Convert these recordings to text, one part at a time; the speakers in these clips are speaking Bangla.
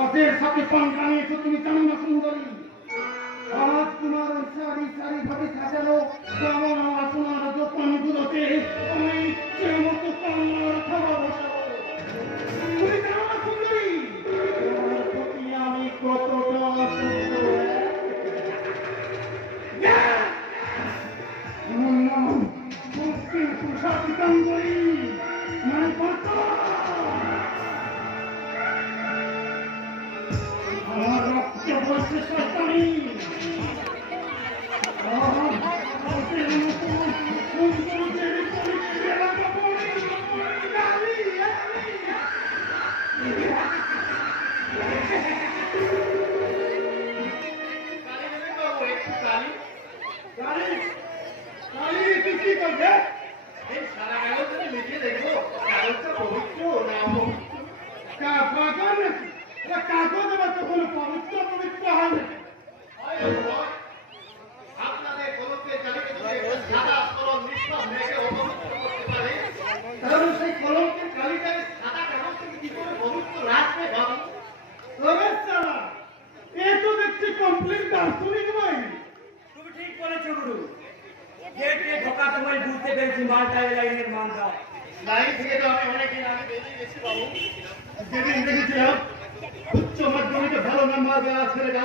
ওদের সাথে পাঙ্গা নিয়েছো তুমি জানো না সুন্দরী? আজ তোমার সারি সারি ভাবে সাজানো কেমন আমার তোমার দোকানগুলোতে আমি ইচ্ছে মতো কান্নার খাওয়া বসাবো। তুমি জানো না সুন্দরী তোমার প্রতি আমি কতটা সুন্দর। আমার নাম মুক্তির প্রসাদ গঙ্গোই মানে পাতা। আমার রক্তে বলছে শয়তানি। কাগজ আবার তখন পবিত্র পবিত্র হয় না। আপনাদের কলমকে চালিয়ে সাদা কলম নিষ্পাপ মেয়েকে অপবিত্র করতে পারে, তাহলে সেই কলমকে কালিটাই সাদা কাগজ থেকে কি করে পবিত্র রাখবে বাবু? তবে চালা এ তো দেখছি কমপ্লিট দার্শনিক বই। তুমি ঠিক বলেছো গুরু। গেটে ঢোকা তোমায় বুঝতে পেরেছি মালটা লাইনের মানটা। লাইন থেকে তো আমি অনেকদিন আগে বেরিয়ে গেছি বাবু। যেদিন দেখেছিলাম উচ্চ মাধ্যমিকে ভালো নাম্বার দেওয়া ছেলেটা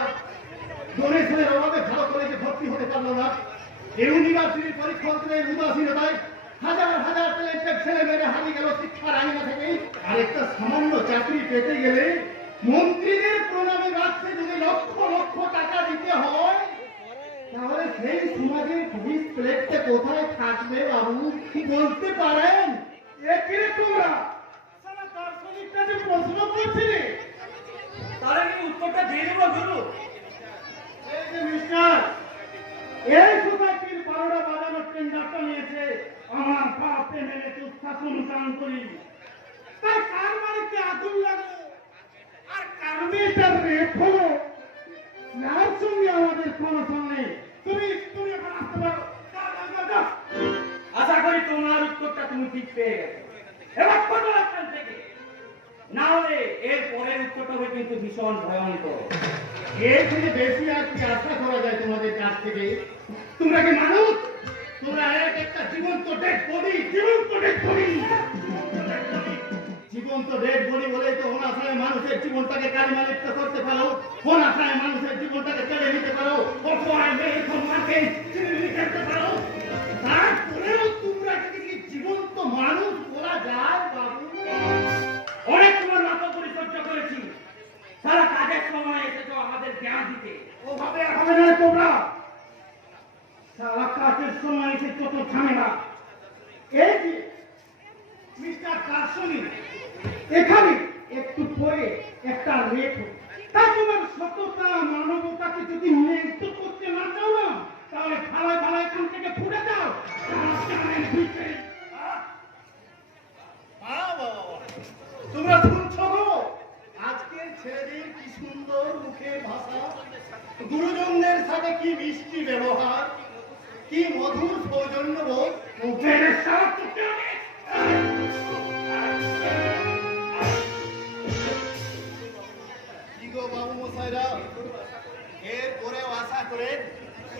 ডোনেশনের অভাবে ভালো কলেজে ভর্তি হতে পারলো না। ইউনিভার্সিটির পরীক্ষার্থীদের উদাসীনতায় হাজার হাজার ট্যালেন্টেড ছেলে মেয়েরা হারিয়ে গেল শিক্ষার আঙিনা থেকে। আর একটা সামান্য চাকরি পেতে গেলে মন্ত্রীদের প্রণামে রাখতে যদি লক্ষ লক্ষ টাকা দিতে হয়, তাহলে সেই সমাজের ঘুষ প্লেটটা কোথায় থাকবে বাবু কি বলতে পারেন? এখানে তোমরা সারা দার্শনিকটা যে প্রশ্ন করছিলে তাহলে কি উত্তরটা দিয়ে দেবো গুরু? এই যে মিস্টার এই সোসাইটির 12টা বাজানোর টেন্ডারটা নিয়েছে আমার বাপ এমএলএ কে শাসন কান করি। তাই কার বাড়িতে আগুন লাগলো আর কার মেয়েটার রেপ হলো যার সঙ্গে আমাদের কোনো নেই। তুমি তুমি এখন আসতে পারো। আশা করি তোমার উত্তরটা তুমি ঠিক পেয়ে গেছো। এবার খবর আসছেন থেকে না হলে এর পরের উত্তরটা হবে কিন্তু ভীষণ ভয়ঙ্কর। এর থেকে বেশি আর কি আশা করা যায় তোমাদের কাছ থেকে? তোমরা কি মানুষ? তোমরা একটা জীবন্ত ডেড বডি। জীবন্ত ডেড বডি জীবন্ত ডেড বডি বলে তো অনাশায় মানুষের জীবনটাকে কালিমালিপ্ত করতে পারো, অনাশায় মানুষের জীবনটাকে কেড়ে নিতে পারো, অপরায় মেয়ে সম্মানকে ছিনিয়ে নিতে পারো। তারপরেও তোমরা কি জীবন্ত মানুষ বলা যায় বাবু? অনেক তোমার নাটক পরিচর্যা করেছি। সারা কাজের সময় এসেছো আমাদের জ্ঞান দিতে। ওভাবে হবে না তোমরা। সারা কাজের সময় এসে কত ঝামেলা। এই যে মিস্টার দার্শনিক এখানে একটু পরে একটা রেপ হবে। তা তোমার সততা মানবতাকে যদি ন্যস্ত করতে না চাও না, তাহলে ভালায় ভালায় এখান থেকে ফুটে যাও। তোমরা শুনছো গো আজকের ছেলেদের কি সুন্দর মুখের ভাষা, গুরুজনদের সাথে কি মিষ্টি ব্যবহার, কি মধুর সৌজন্যবোধ। মুখের সাথে বাবু মশাইরা এর পরেও আশা করেন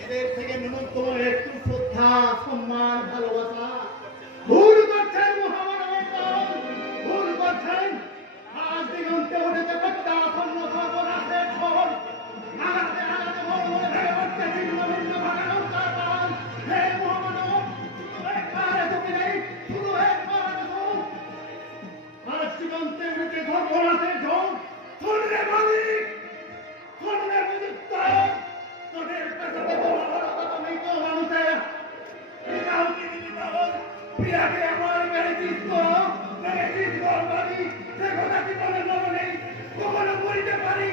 এদের থেকে ন্যূনতম একটু শ্রদ্ধা সম্মান ভালোবাসা। ভুল করছেন মহামানব, ভুল করছেন। আজ দিগন্তে উঠেছে প্রত্যাশন্ন সর্বনাশের খবর। আগাতে আগাতে মনে ভেবে উঠতে ভিন্ন ভিন্ন ভাগানোর কারণ। হে মহামানব, শুধু একবার এতকে নেই, শুধু একবার এত। আজ দিগন্তে উঠেছে সর্বনাশের ঝড়। ধরে মালিক, ধরে মুদিত তোদের পেছনে তোমার কত মৃত মানুষের কাউকে দিবি তখন পিয়াকে আমার মেরেছিস তো মেরেছিস গর্বানি সে কথা জীবনে মনে নেই কখনো বলতে পারি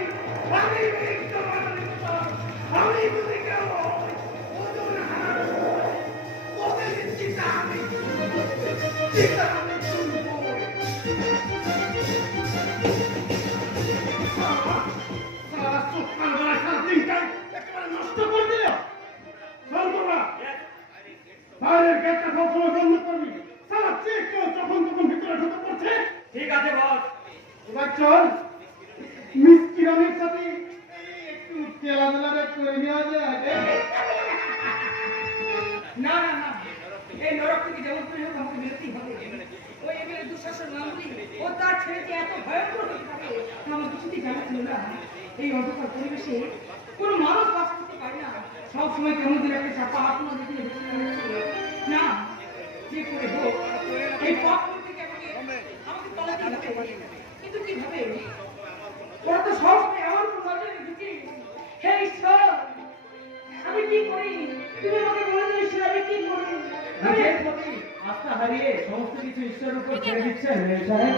আমি মৃত্যু আমি যদি কেউ ওজন হার তোদের চিন্তা আমি চিন্তা আমি শুনবো। সারা সকালবেলা সারা দিনটাই একেবারে নষ্ট করে দিল। বাইরের গেটটা সবসময় বন্ধ করবি। সারা চেক কেউ যখন তখন ভিতরে ঢুকে পড়ছে। ঠিক আছে বস। এবার চল মিস খেলাধুলাটা করে নেওয়া যায়। না না না, এই নরক থেকে যেমন করে হোক আমাকে বেরোতেই হবে। ওই এমএলএ দুঃশাসন মামুলি ও তার ছেলে যে এত ভয়ঙ্কর হতে পারে তা আমার কিছুতেই জানা ছিল না। এই অন্ধকার পরিবেশে কোনো মানুষ বাস করতে পারে না। সবসময় কেমন দিন একটা চাপা আত্মা দেখে না, যে করে হোক এই পাপড় থেকে আমাকে পালাতে হবে। কিন্তু কিভাবে? ওরা তো সবসময় আমার উপর নজর রেখেছে। হে ঈশ্বর, আমি কি করি? তুমি আমাকে বলে দিও ঈশ্বর, আমি কি করি? নিজের প্রতি আস্থা হারিয়ে সমস্ত কিছু ঈশ্বরের উপর ছেড়ে দিচ্ছেন মেম সাহেব।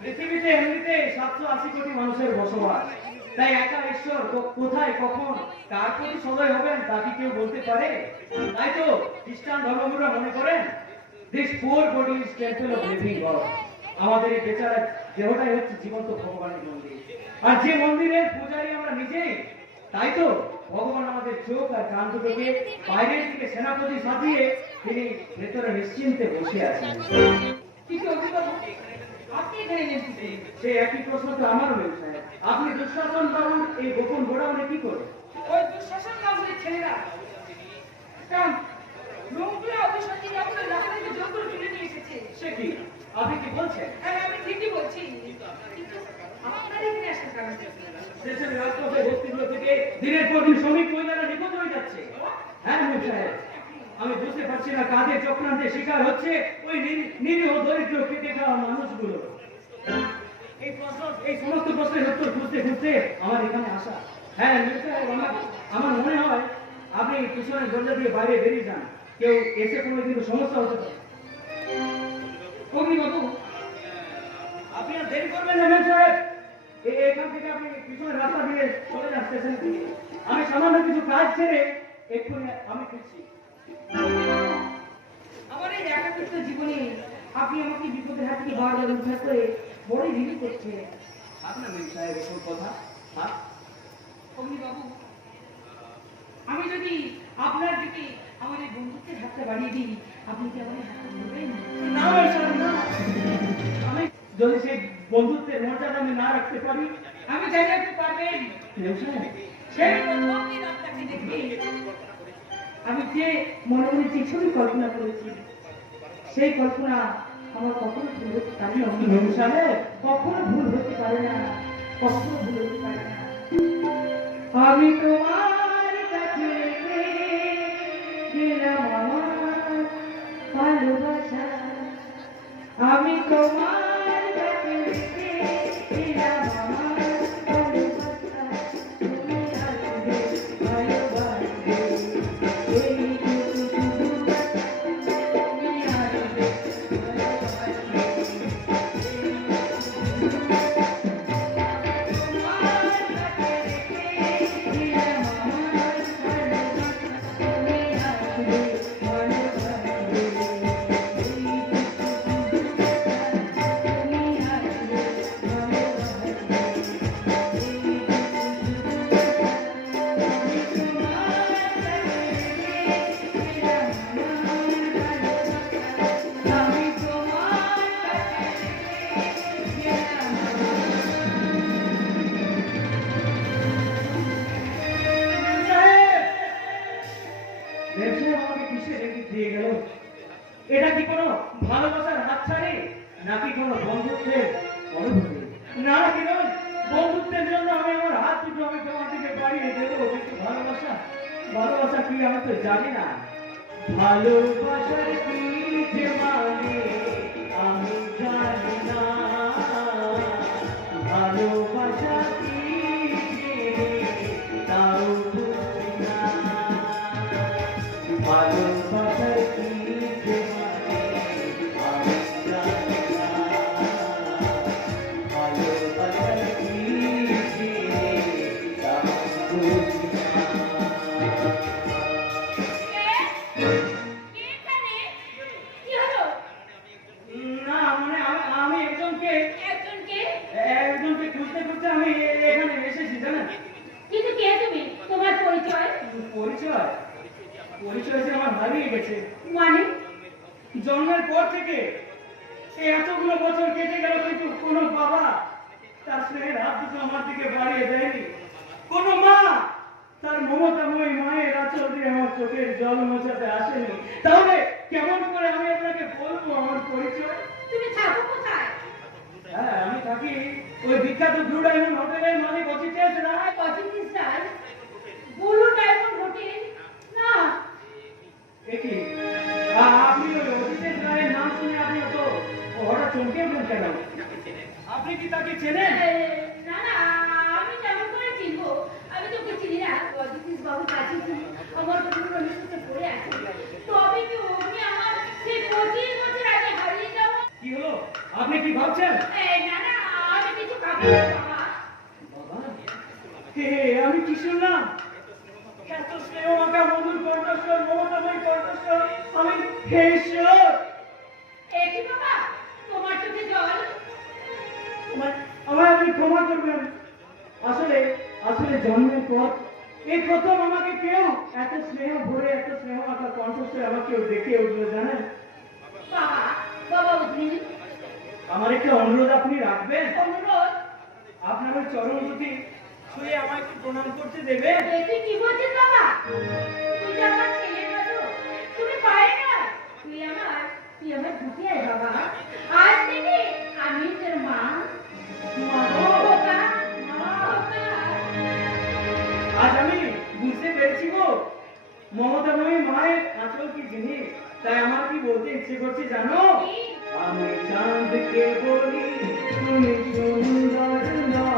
পৃথিবীতে এমনিতে 780 কোটি মানুষের বসবাস, তাই একা ঈশ্বর কোথায় কখন কার প্রতি সদয় হবেন তা কি কেউ বলতে পারে? তাই তো খ্রিস্টান ধর্মগুরুরা মনে করেন this poor body is temple of living god. আমাদের এই বেচারা দেহটাই হচ্ছে জীবন্ত ভগবানের মন্দির, আর যে মন্দিরের পূজারী আমরা নিজেই। তাই তো ভগবান আমাদের চোখ আর কান দুটোকে বাইরের দিকে সেনাপতি সাজিয়ে তিনি ভেতরে নিশ্চিন্তে বসে আছেন। কিন্তু অভিভাবক, আপনি এখানে এসেছেন। সে একই প্রশ্ন তো আমারও রয়েছে। আপনি দুঃশাসন পালন এই গোপন গোডাউনে কি করে? ওই দুঃশাসন কামড়ের ছেলেরা রংপুরে অভিশান্তি আমাদের এলাকা থেকে জোর করে তুলে নিয়ে এসেছে। সে কি? আপনি কি বলছেন? হ্যাঁ, আমি ঠিকই বলছি। কিন্তু আপনার এখানে আসার কারণ কি? দেশের রাজপথে বস্তিগুলো থেকে দিনের পর দিন শ্রমিক মহিলারা নিখোঁজ হয়ে যাচ্ছে। হ্যাঁ মেম সাহেব, আমি বুঝতে পারছি না কাদের চক্রান্তের শিকার হচ্ছে ওই নিরীহ দরিদ্র খেটে খাওয়া মানুষগুলো। এই সমস্ত প্রশ্নের উত্তর খুঁজতে খুঁজতে আমার এখানে আসা। হ্যাঁ মেম সাহেব, আমার মনে হয় আপনি পিছনের দরজা দিয়ে বাইরে বেরিয়ে যান। কেউ এসে কোনো কিন্তু সমস্যা হতে পারে। অগ্নিবাবু, আপনি আর দেরি করবেন না মেম সাহেব। এখান থেকে আপনি পিছনের রাস্তা দিয়ে চলে যান স্টেশন থেকে। আমি সামান্য কিছু কাজ ছেড়ে এক্ষুনি আমি ফিরছি। আমার এই একাকিত্ব জীবনে আপনি আমাকে বিপদের হাত থেকে বারবার উদ্ধার করে বড়ই ঋণী করছে। আপনার মেম সাহেব এসব কথা? হ্যাঁ, অগ্নিবাবু, আমি যদি আপনার দিকে আমার এই বন্ধুত্বের হাতটা বাড়িয়ে দিই, আপনি কি আমার হাতটা ধরবেন? না মেম সাহেব, না। আমি যদি সেই বন্ধুত্বের মর্যাদা আমি না রাখতে পারি? আমি জানি আপনি পারবেন। মেম সাহেব, সেই প্রথম দিন আপনাকে দেখে আমি যে মনে মনে যে ছবি কল্পনা করেছি, সেই কল্পনা আমার কখনো ভুল হতে পারে না। মেম সাহেব, কখনো ভুল হতে পারে না, কখনো ভুল হতে পারে না। আমি তোমার কাছে গেলাম আমার ভালোবাসা, আমি তোমার কাছে গেলাম আমার ভালোবাসা, তুমি আসবে ভালোবাসবে, এইটুকু শুধু তুমি আসবে এটা কি কোনো ভালোবাসার হাতছানি নাকি কোনো বন্ধুত্বের অনুভূতি? না কিরণ, বন্ধুত্বের জন্য আমি আমার হাত দুটো আমি তোমার দিকে বাড়িয়ে দেবো, কিন্তু ভালোবাসা কি আমি তো জানি না। ভালোবাসার কি যে মানে আমি জানি না, ভালোবাসা কি যে তাও বুঝি না, ভালোবাসার কি যে মানে আমি জানি না, ভালোবাসার কি যে তাও বুঝি না। না মানে আমি একজনকে খুঁজতে খুঁজতে আমি এখানে এসেছি জানেন। কিন্তু কে তুমি? তোমার পরিচয়? পরিচয় যে আমার হারিয়ে গেছে। মানে জন্মের পর থেকে এই এতগুলো বছর কেটে গেল, কিন্তু কোনো বাবা তার স্নেহের হাত দুটো আমার দিকে বাড়িয়ে দেয়নি। কোন মা তার মমতাময়ী মায়ের আঁচল দিয়ে আমার চোখের জল মোছাতে আসেনি, তাহলে কেমন করে আমি আপনাকে বলবো আমার পরিচয়? তুমি থাকো কোথায়? হ্যাঁ, আমি থাকি ওই বিখ্যাত ব্লু ডায়মন্ড হোটেলের মালিক Ajitesh Ray. Ajitesh Ray? Blue diamond hotel? না, দেখি আপনি ওই অজিতেশ রায়ের নাম শুনে আপনি তো হঠাৎ চমকে উঠলেন কেন? আপনি কি তাকে চেনেন? না না, আমি কেমন করে চিনবো? আমি তোকে চিনি না। অজিতেশ বাবু কাছে ছিল, আমার পুরো নিশ্চিত পড়ে আছে। তবে কি অগ্নি আমার সেই 25 বছর আগে হারিয়ে যাওয়া? কি হলো? আপনি কি ভাবছেন? না না, আমি কিছু ভাবি না বাবা। বাবা, হে আমি কি শুনলাম? এত স্নেহ মাখা মধুর কণ্ঠস্বর, মমতাময় কণ্ঠস্বর, আমি হে ঈশ্বর! কি বাবা, তোমার চোখে জল? আমায় আপনি ক্ষমা করবেন। আসলে আসলে জন্মের পর এই প্রথম আমাকে কেউ এত স্নেহ ভরে, এত স্নেহ মাখা কণ্ঠস্বর আমাকে কেউ দেখে উঠলো, জানেন? বাবা, বাবা অগ্নি, আমার একটা অনুরোধ আপনি রাখবেন? অনুরোধ? আপনার ওই চরণ দুটি ছুঁয়ে আমায় একটু প্রণাম করতে দেবেন? তুই কি বলছিস বাবা? তুই যে আমার ছেলের মতো, তুমি পারে না। তুই আমার ঢুকিয়াই বাবা। আজ থেকে আমি তোর মা। মা গো! বাবা, বাবা। আজ আমি বুঝতে পেরেছি গো, মমতাময়ী মায়ের আঁচল কি জিনিস। তাই আমার কি বলতে ইচ্ছে করছে জানো? কি? আমি চাঁদকে বলি তুমি সুন্দর নও,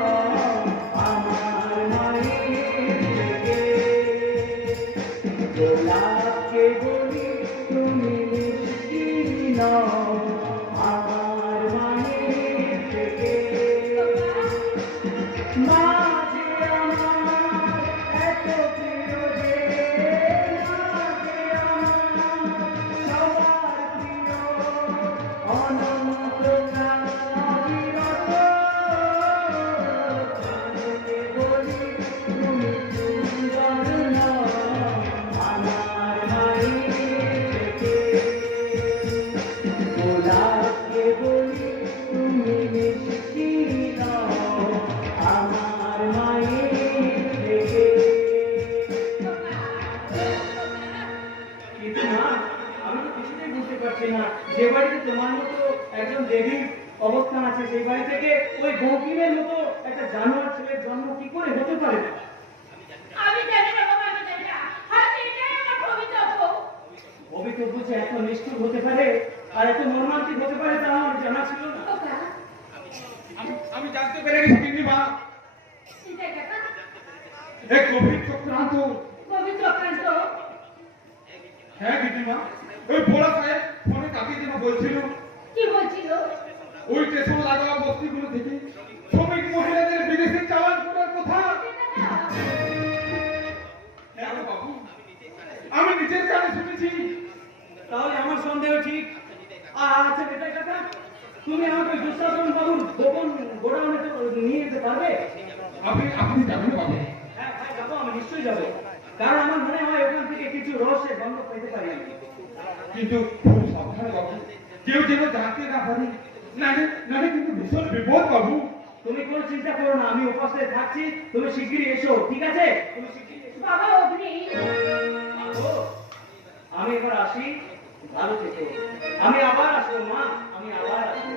আমার মায়ের থেকে। গোলাপকে বলি তুমি মিষ্টি নও, আমার মায়ের থেকে। মা যে আমার এত প্রিয় যে, মা যে আমার সবার প্রিয়, অনন্ত কাল অবিরত। চাঁদকে বলি তুমি সুন্দর নও, আমার মায়ের থেকে। গোলাপকে বলি তুমি মিষ্টি নও, আমার মায়ের থেকে। কিন্তু মা, আমি তো কিছুতেই বুঝতে পারছি না, যে বাড়িতে তোমার মতো একজন দেবীর অবস্থান আছে, সেই বাড়ি থেকে ওই বঙ্কিমের মতো একটা জানোয়ার ছেলের জন্ম কি করে হতে পারে? আমি জানি না বাবা, আমি জানি না। হয়তো এটাই আমার ভবিতব্য। অবিতব্য যে এত নিষ্ঠুর হতে পারে আর এত মর্মান্তিক হতে পারে তা আমার জানা ছিল না। বাবা, আমি জানতে পেরে গেছি গিন্নিমা, এটাই কথা। এক গভীর চক্রান্ত। পবিত্রকান্ত, হ্যাঁ গিন্নিমা, ওই বড়া সাহেব ফোনে কাকে যেন বলছিল কি বলছিল? ওই স্টেশন লাগোয়া বস্তিগুলো থেকে শ্রমিক মহিলাদের বিদেশে চালান করার কথা। হ্যাঁ গো বাবু, আমি নিজের কানে শুনেছি। তাহলে আমার সন্দেহ ঠিক। আচ্ছা এটাই কথা, তুমি আমাকে দুঃশাসন বাবুর গোপন গোডাউনে নিয়ে যেতে পারবে? আপনি যাবেন বাবু? হ্যাঁ হ্যাঁ যাবো, আমি নিশ্চয়ই যাবো। কারণ আমার মনে হয় ওখান থেকে কিছু রহস্যের গন্ধ পেতে পারি আমি। কিন্তু খুব সাবধানে বাবু, কেউ যেন জানতে না পারে, নাহলে কিন্তু ভীষণ বিপদ বাবু। তুমি কোনো চিন্তা করো না, আমি উপস্থিত থাকছি, তুমি শিগগিরই এসো, ঠিক আছে? তুমি শিগগিরই এসো। বাবা অগ্নি, ও, আমি এবার আসি, ভালো থেকো। আমি আবার আসবো মা, আমি আবার আসবো।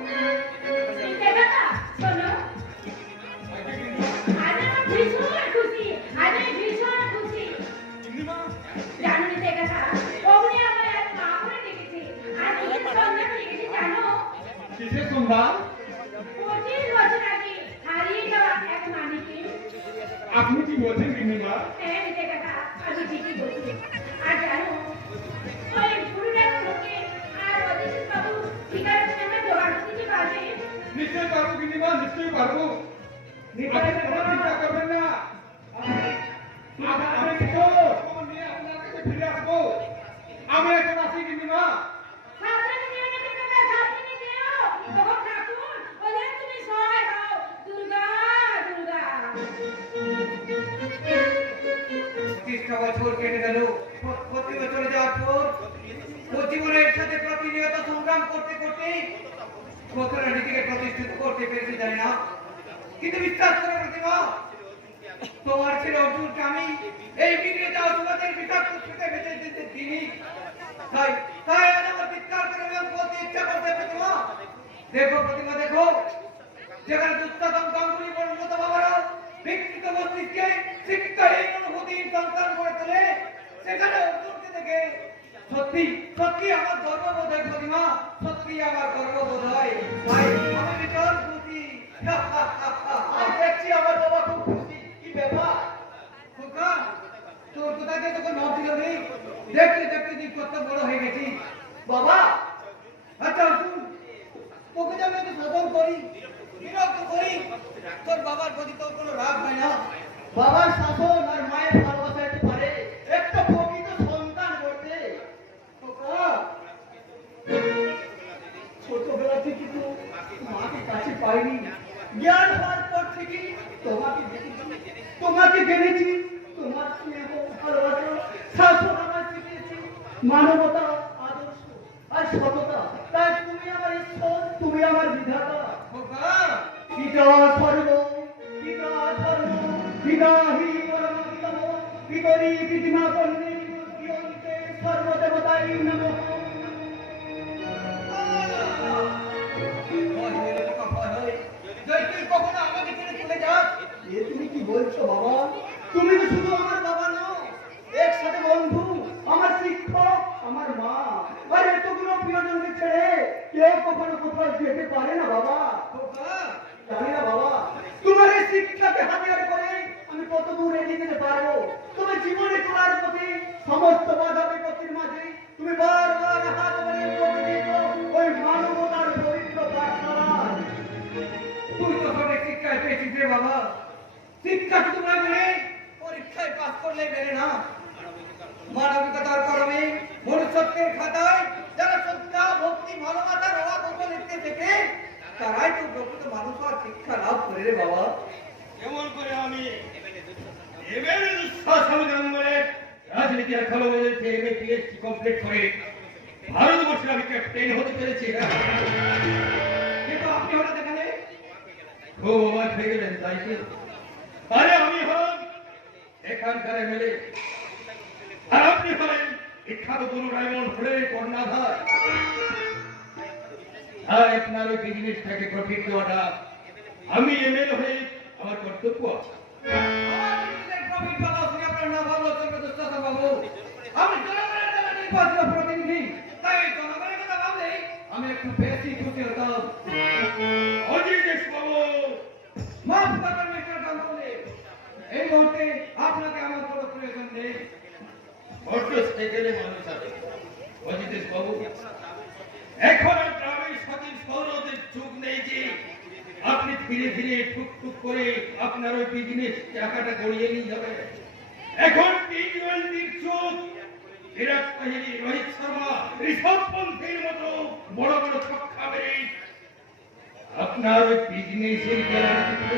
এটাই কথা। শোনো, আজ আমি ভীষণ খুশি, আজ আমি ভীষণ খুশি। গিন্নিমা, জানো না এই কথা? অগ্নি আমায় আজ মা করে ডেকেছে। আর কিসের সন্ধান ডেকেছে জানো? কিসের সন্ধ্যা? 25 বছর আগে হারিয়ে যাওয়া এক মানিকে। আপনি কি বলছেন গিন্নিমা? হ্যাঁ, এটাই কথা। আমি ঠিকই বলছি। আর জানো, ওই বুড়িটার লোকে আর অজিতেশ বাবু ঠিকানা তুমি আমার জোগাড় দিতে পারবে? নিশ্চয়ই পারবো গিন্নিমা, নিশ্চয়ই পারবো। আপনি কোনো চিন্তা করবেন না। আমি খবর নিয়ে আপনার কাছে ফিরে আসবো। আমি এখন আসি গিন্নিমা। সাবধানে যেও না কাকা, সাবধানে যেও। তখন ঠাকুর, ওদের তুমি সহায় হও। দুর্গা, দুর্গা। 30টা বছর কেটে গেল। 25 বছরে যাওয়ার পর জীবনের সাথে প্রতিনিয়ত সংগ্রাম করতে করতেই কতটা নিজেকে প্রতিষ্ঠিত করতে পেরেছি জানি না, কিন্তু বিশ্বাস করে প্রতিমা তোমার ছেলে অর্জুনকে আমি এই বিগড়ে যাওয়া সুবাদের বিষাক্ত ছুটে বেঁচে দিতে তিনি তাই তাই আজ আমার চিৎকার করে আমি বলতে ইচ্ছা করতে প্রতিমা দেখো প্রতিমা দেখো যেখানে দুঃসাধন গাঙ্গুলি পরিণত বাবারা বিকৃত মস্তিষ্কে শিক্ষাহীন অনুভূতির সন্তান গড়ে তোলে সেখানে অর্জুনকে দেখে সত্যি সত্যি আমার গর্ববোধ হয় প্রতিমা সত্যি আমার গর্ববোধ হয় ভাই আমি ভীষণ খুশি আজ দেখছি আমার বাবা খুব খুশি। কি ব্যাপার? খোকা তোর কোথায় দিয়ে তোকে নখ দিল নেই দেখতে দেখতে তুই কত বড় হয়ে গেছিস বাবা, আচ্ছা অর্জুন তোকে যে আমি একটু শাসন করি বিরক্ত করি তোর বাবার প্রতি তোর কোনো রাগ হয় না বাবার শাসন আর মায়ের ভালোবাসা একটু পারে একটা প্রকৃত সন্তান করতে। খোকা ছোটবেলা থেকে তো মাকে কাছে পাইনি, জ্ঞান হওয়ার পর থেকে তোমাকে দেখেছি, তোমাকে জেনেছি, তোমার স্নেহ ভালোবাসা শাসন আমার শিখেছি, মানবতা আদর্শ আর সততা। তাই তুমি আমার ঈশ্বর, তুমি আমার বিধাতা। খোকা পিতা স্বর্গ, পিতা ধর্ম, পিতা হি পরমাত্ম, পিতরি পিতিমা কন্যে কিয়ন্তে সর্বদেবতাই নমঃ। তুই কখনো আমাকে ছেড়ে চলে যাস এ তুমি কি বলছো বাবা? তুমি তো শুধু আমার বাবা নও, একসাথে বন্ধু, আমার শিক্ষক, আমার মা। আর এতগুলো প্রিয়জনকে ছেড়ে কেউ কখনো কোথাও যেতে পারে না বাবা। খোকা জানি না বাবা, তোমার এই শিক্ষাকে হাতিয়ার করে আমি কত দূর এগিয়ে যেতে পারবো। তবে জীবনে চলার পথে সমস্ত বাধা বিপত্তির মাঝে তুমি বারবার হাত বাড়িয়ে পৌঁছে দিয়েছ ওই মানবতার পবিত্র পাঠশালায়। তুই তো সঠিক শিক্ষায় পেয়েছিস রে বাবা শিক্ষা শুধু না মেনে পরীক্ষায় পাস করলে বেড়ে না মানবিকতার কলমে মনুষ্যত্বের খাতায় যারা শ্রদ্ধা ভক্তি ভালোবাসার অভাব উপর লিখতে থেকে তারাই তো প্রকৃত মানুষ আর শিক্ষা লাভ করে রে বাবা কেমন করে আমি এমএলএ দুঃশাসন গাঙ্গুলি রাজনীতি আর খলবলের এমএ পিএইচডি কমপ্লিট করে ভারতবর্ষের আমি ক্যাপ্টেন হতে পেরেছি। কিন্তু আপনি হঠাৎ এখানে খুব অবাক হয়ে গেলেন তাই কি? আরে আমি হলাম এখানকার এমএলএ আর আপনি হলেন বিখ্যাত গুরু রায়মোহন ফুলের কর্ণাধার। আর আপনার ওই বিজনেসটাকে প্রফিট দেওয়াটা আমি এমএলএ হয়ে আমার কর্তব্য আছে। প্রবীণ বাবা শুনে আপনার না ভালো চলবে দুঃশাসন বাবু আমি জনগণের দ্বারা নির্বাচিত প্রতিনিধি তাই জনগণের কথা ভাবলে আমি একটু বেশি খুশি হতাম অজিত বাবু, মাফ করবেন মিস্টার গাঙ্গুলি এই মুহূর্তে আপনাকে আমার কোনো প্রয়োজন নেই মোটর সাইকেলে মানুষ আছে। অজিত বাবু, এখন আর গ্রামের স্বাধীন সৌরদের যুগ নেই যে আপনি ধীরে ধীরে ঠুক ঠুক করে আপনার ওই বিজনেস টাকাটা গড়িয়ে নিয়ে যাবেন। এখন টি-20 যুগ, বিরাট কোহলি, রোহিত শর্মা, ঋষভ পন্থীর মতো বড় বড় ছক্কা মেরে আপনার ওই বিজনেসের গ্যারান্টি হবে।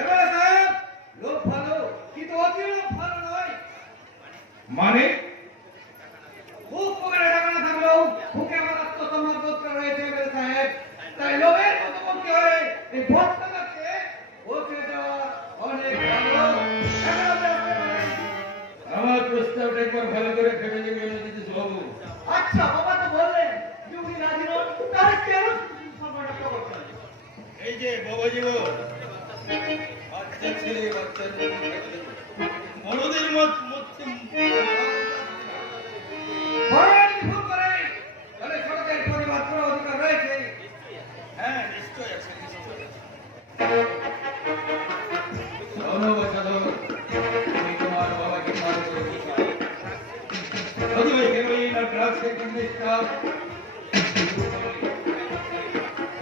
এবারে সাহেব লোক ভালো কিন্তু অতি লোক ভালো নয় মানে খুব পকেটে টাকা না থাকলেও বুকে আমার আত্মসম্মান বোধটা রয়েছে এবারে সাহেব তাই লোভের মতো বলতে হয় এই ভোটটা লাগছে বলছে দেওয়া অনেক ভালো এখন আপনি আসতে পারেন আমার প্রস্তাবটা একবার ভালো করে ভেবে নেবেন অজিত বাবু। আচ্ছা বাবা তো বললেন যে উনি রাজি নন, তাহলে কেন সম্পর্কটা করছেন? এই যে বাবাজি গো, বাচ্চা ছেলে বাচ্চা বড়দের মধ্যে ভগবান ভুল করে তাহলে ছোটদের পরিবার পুরো অধিকার রয়েছে হ্যাঁ নিশ্চয় আছে নিশ্চয়। শোনো বাচ্চাদের, তুমি তোমার বাবাকে মার করে যদি ওই হেরোইন আর ড্রাগসের বিজনেসটা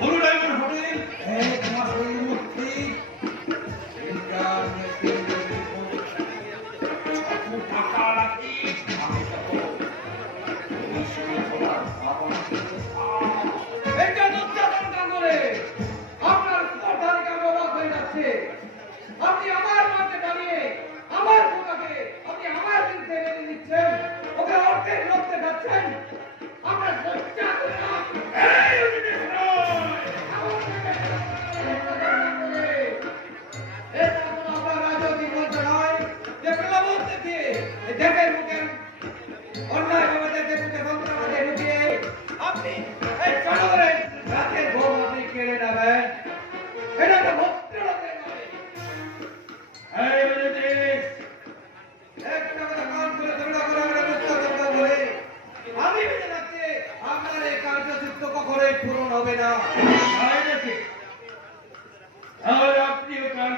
গুরু ডায়মন্ড হোটেল 1 মাসের মধ্যে ইন্টারন্যাশনাল টাকা লাগি আমি দেবো। এটা দুঃশাসন গাঙ্গুলি আপনার কথা থেকে আমি অবাক হয়ে যাচ্ছে আপনি আমার মাঠে দাঁড়িয়ে আমার খোকাকে আপনি আমার বিরুদ্ধে মেনে নিচ্ছেন ওকে অর্থের লোক দেখাচ্ছেন আমরা লজ্জা করি না এই অজিত রায়! আমার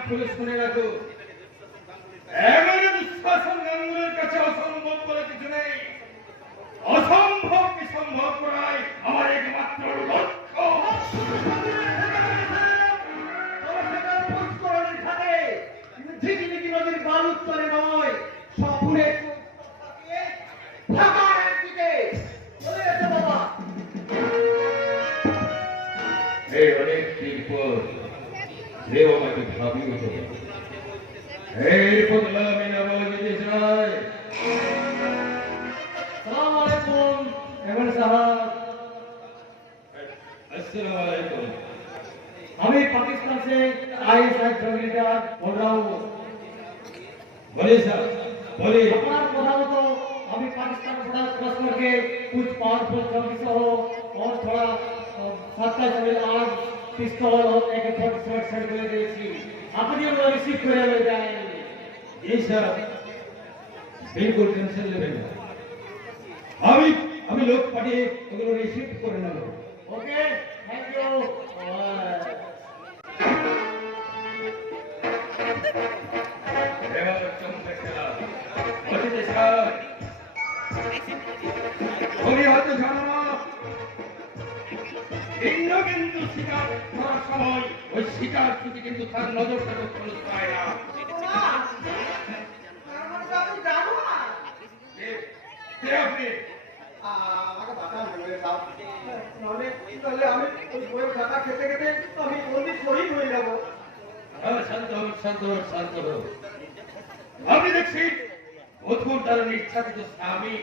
খুলে শুনে রাখো, এমএলএ দুঃশাসন গাঙ্গুলির কাছে অসম্ভব বলে কিছু নেই। অসম্ভবকে সম্ভব করাই আমার একমাত্র লক্ষ্য। সংস্করণের খাতে ঝিকিমিকি নদীর বালুচরে নয়, স্বপ্নের ফাঁকার একদিকে চলে যেতে বাবা। এই অনেক দিন পর কেউ আমাকে ভাবিও তো। এই বদলামি না বলে রায়। সালাম আলাইকুম এমএলএ সাহেব। আসসালামু আলাইকুম। আমি पाकिस्तान से आईएसआई जंग लीडर बोल रहा हूँ। बोलिए साहब, बोलिए। अपना प्रधान तो अभी पाकिस्तान बॉर्डर क्रॉस करके कुछ पावरफुल जंगी हो और थोड़ा 27 आर्म पिस्तौल और AK-47 सेट করে দিয়েছি। আপনি ওগুলো রিসিভ করে নিয়ে যান। जी साहब, बिल्कुल टेंशन लेবেন না। আমি লোক পাঠিয়ে ওগুলো রিসিভ করে নেব। Okay thank you. এবার চমকে খেলা। বলিতে সাহেব, তুমি হয়তো জানো না, ভিন্ন কিন্তু শিকার করার সময় ওই শিকার প্রতি কিন্তু তার নজরটা কখনো পায় না। আমি জানো না। কে আপনি? আমাকে বাঁচান বলে দাও। তাহলে আমি ওই বইয়ের টাকা খেতে খেতে আমি বন্দি শহীদ হয়ে যাবো। শান্ত হন, শান্ত হন, শান্ত হন। আপনি দেখছি অদ্ভুত দ্বারা নির্যাতিত স্বামী।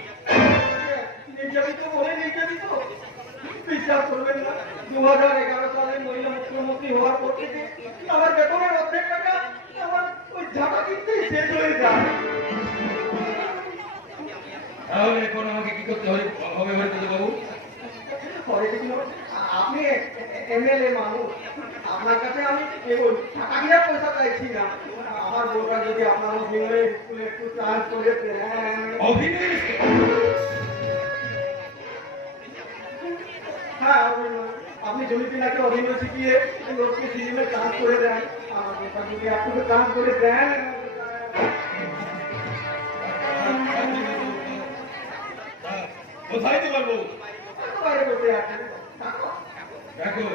নির্যাতিত বলে নির্যাতিত বিশ্বাস করবেন না, 2011 সালে মহিলা মুখ্যমন্ত্রী হওয়ার পর থেকে আমার বেতনের অর্ধেক টাকা আমার ওই ঝাঁটা কিনতেই শেষ হয়ে যায়। তাহলে এখন আমাকে কি করতে হবে হরিপদ বাবু? পরে কিছু আপনি এমএলএ মানুষ, আপনার কাছে আমি কেবল টাকা দিয়ে পয়সা চাইছি না। আমার বউটা যদি আপনার অভিনয় স্কুলে একটু চান্স করে দেন। অভিনয়? হ্যাঁ অভিনয়। আপনি জমিতে নাকি অভিনয় শিখিয়ে লোককে সিনেমে চান্স করে দেন। আমার বউটা যদি একটু চান্স করে দেন। কোথায় তোমার বউ? বাইরে বসে আছেন। দেখো,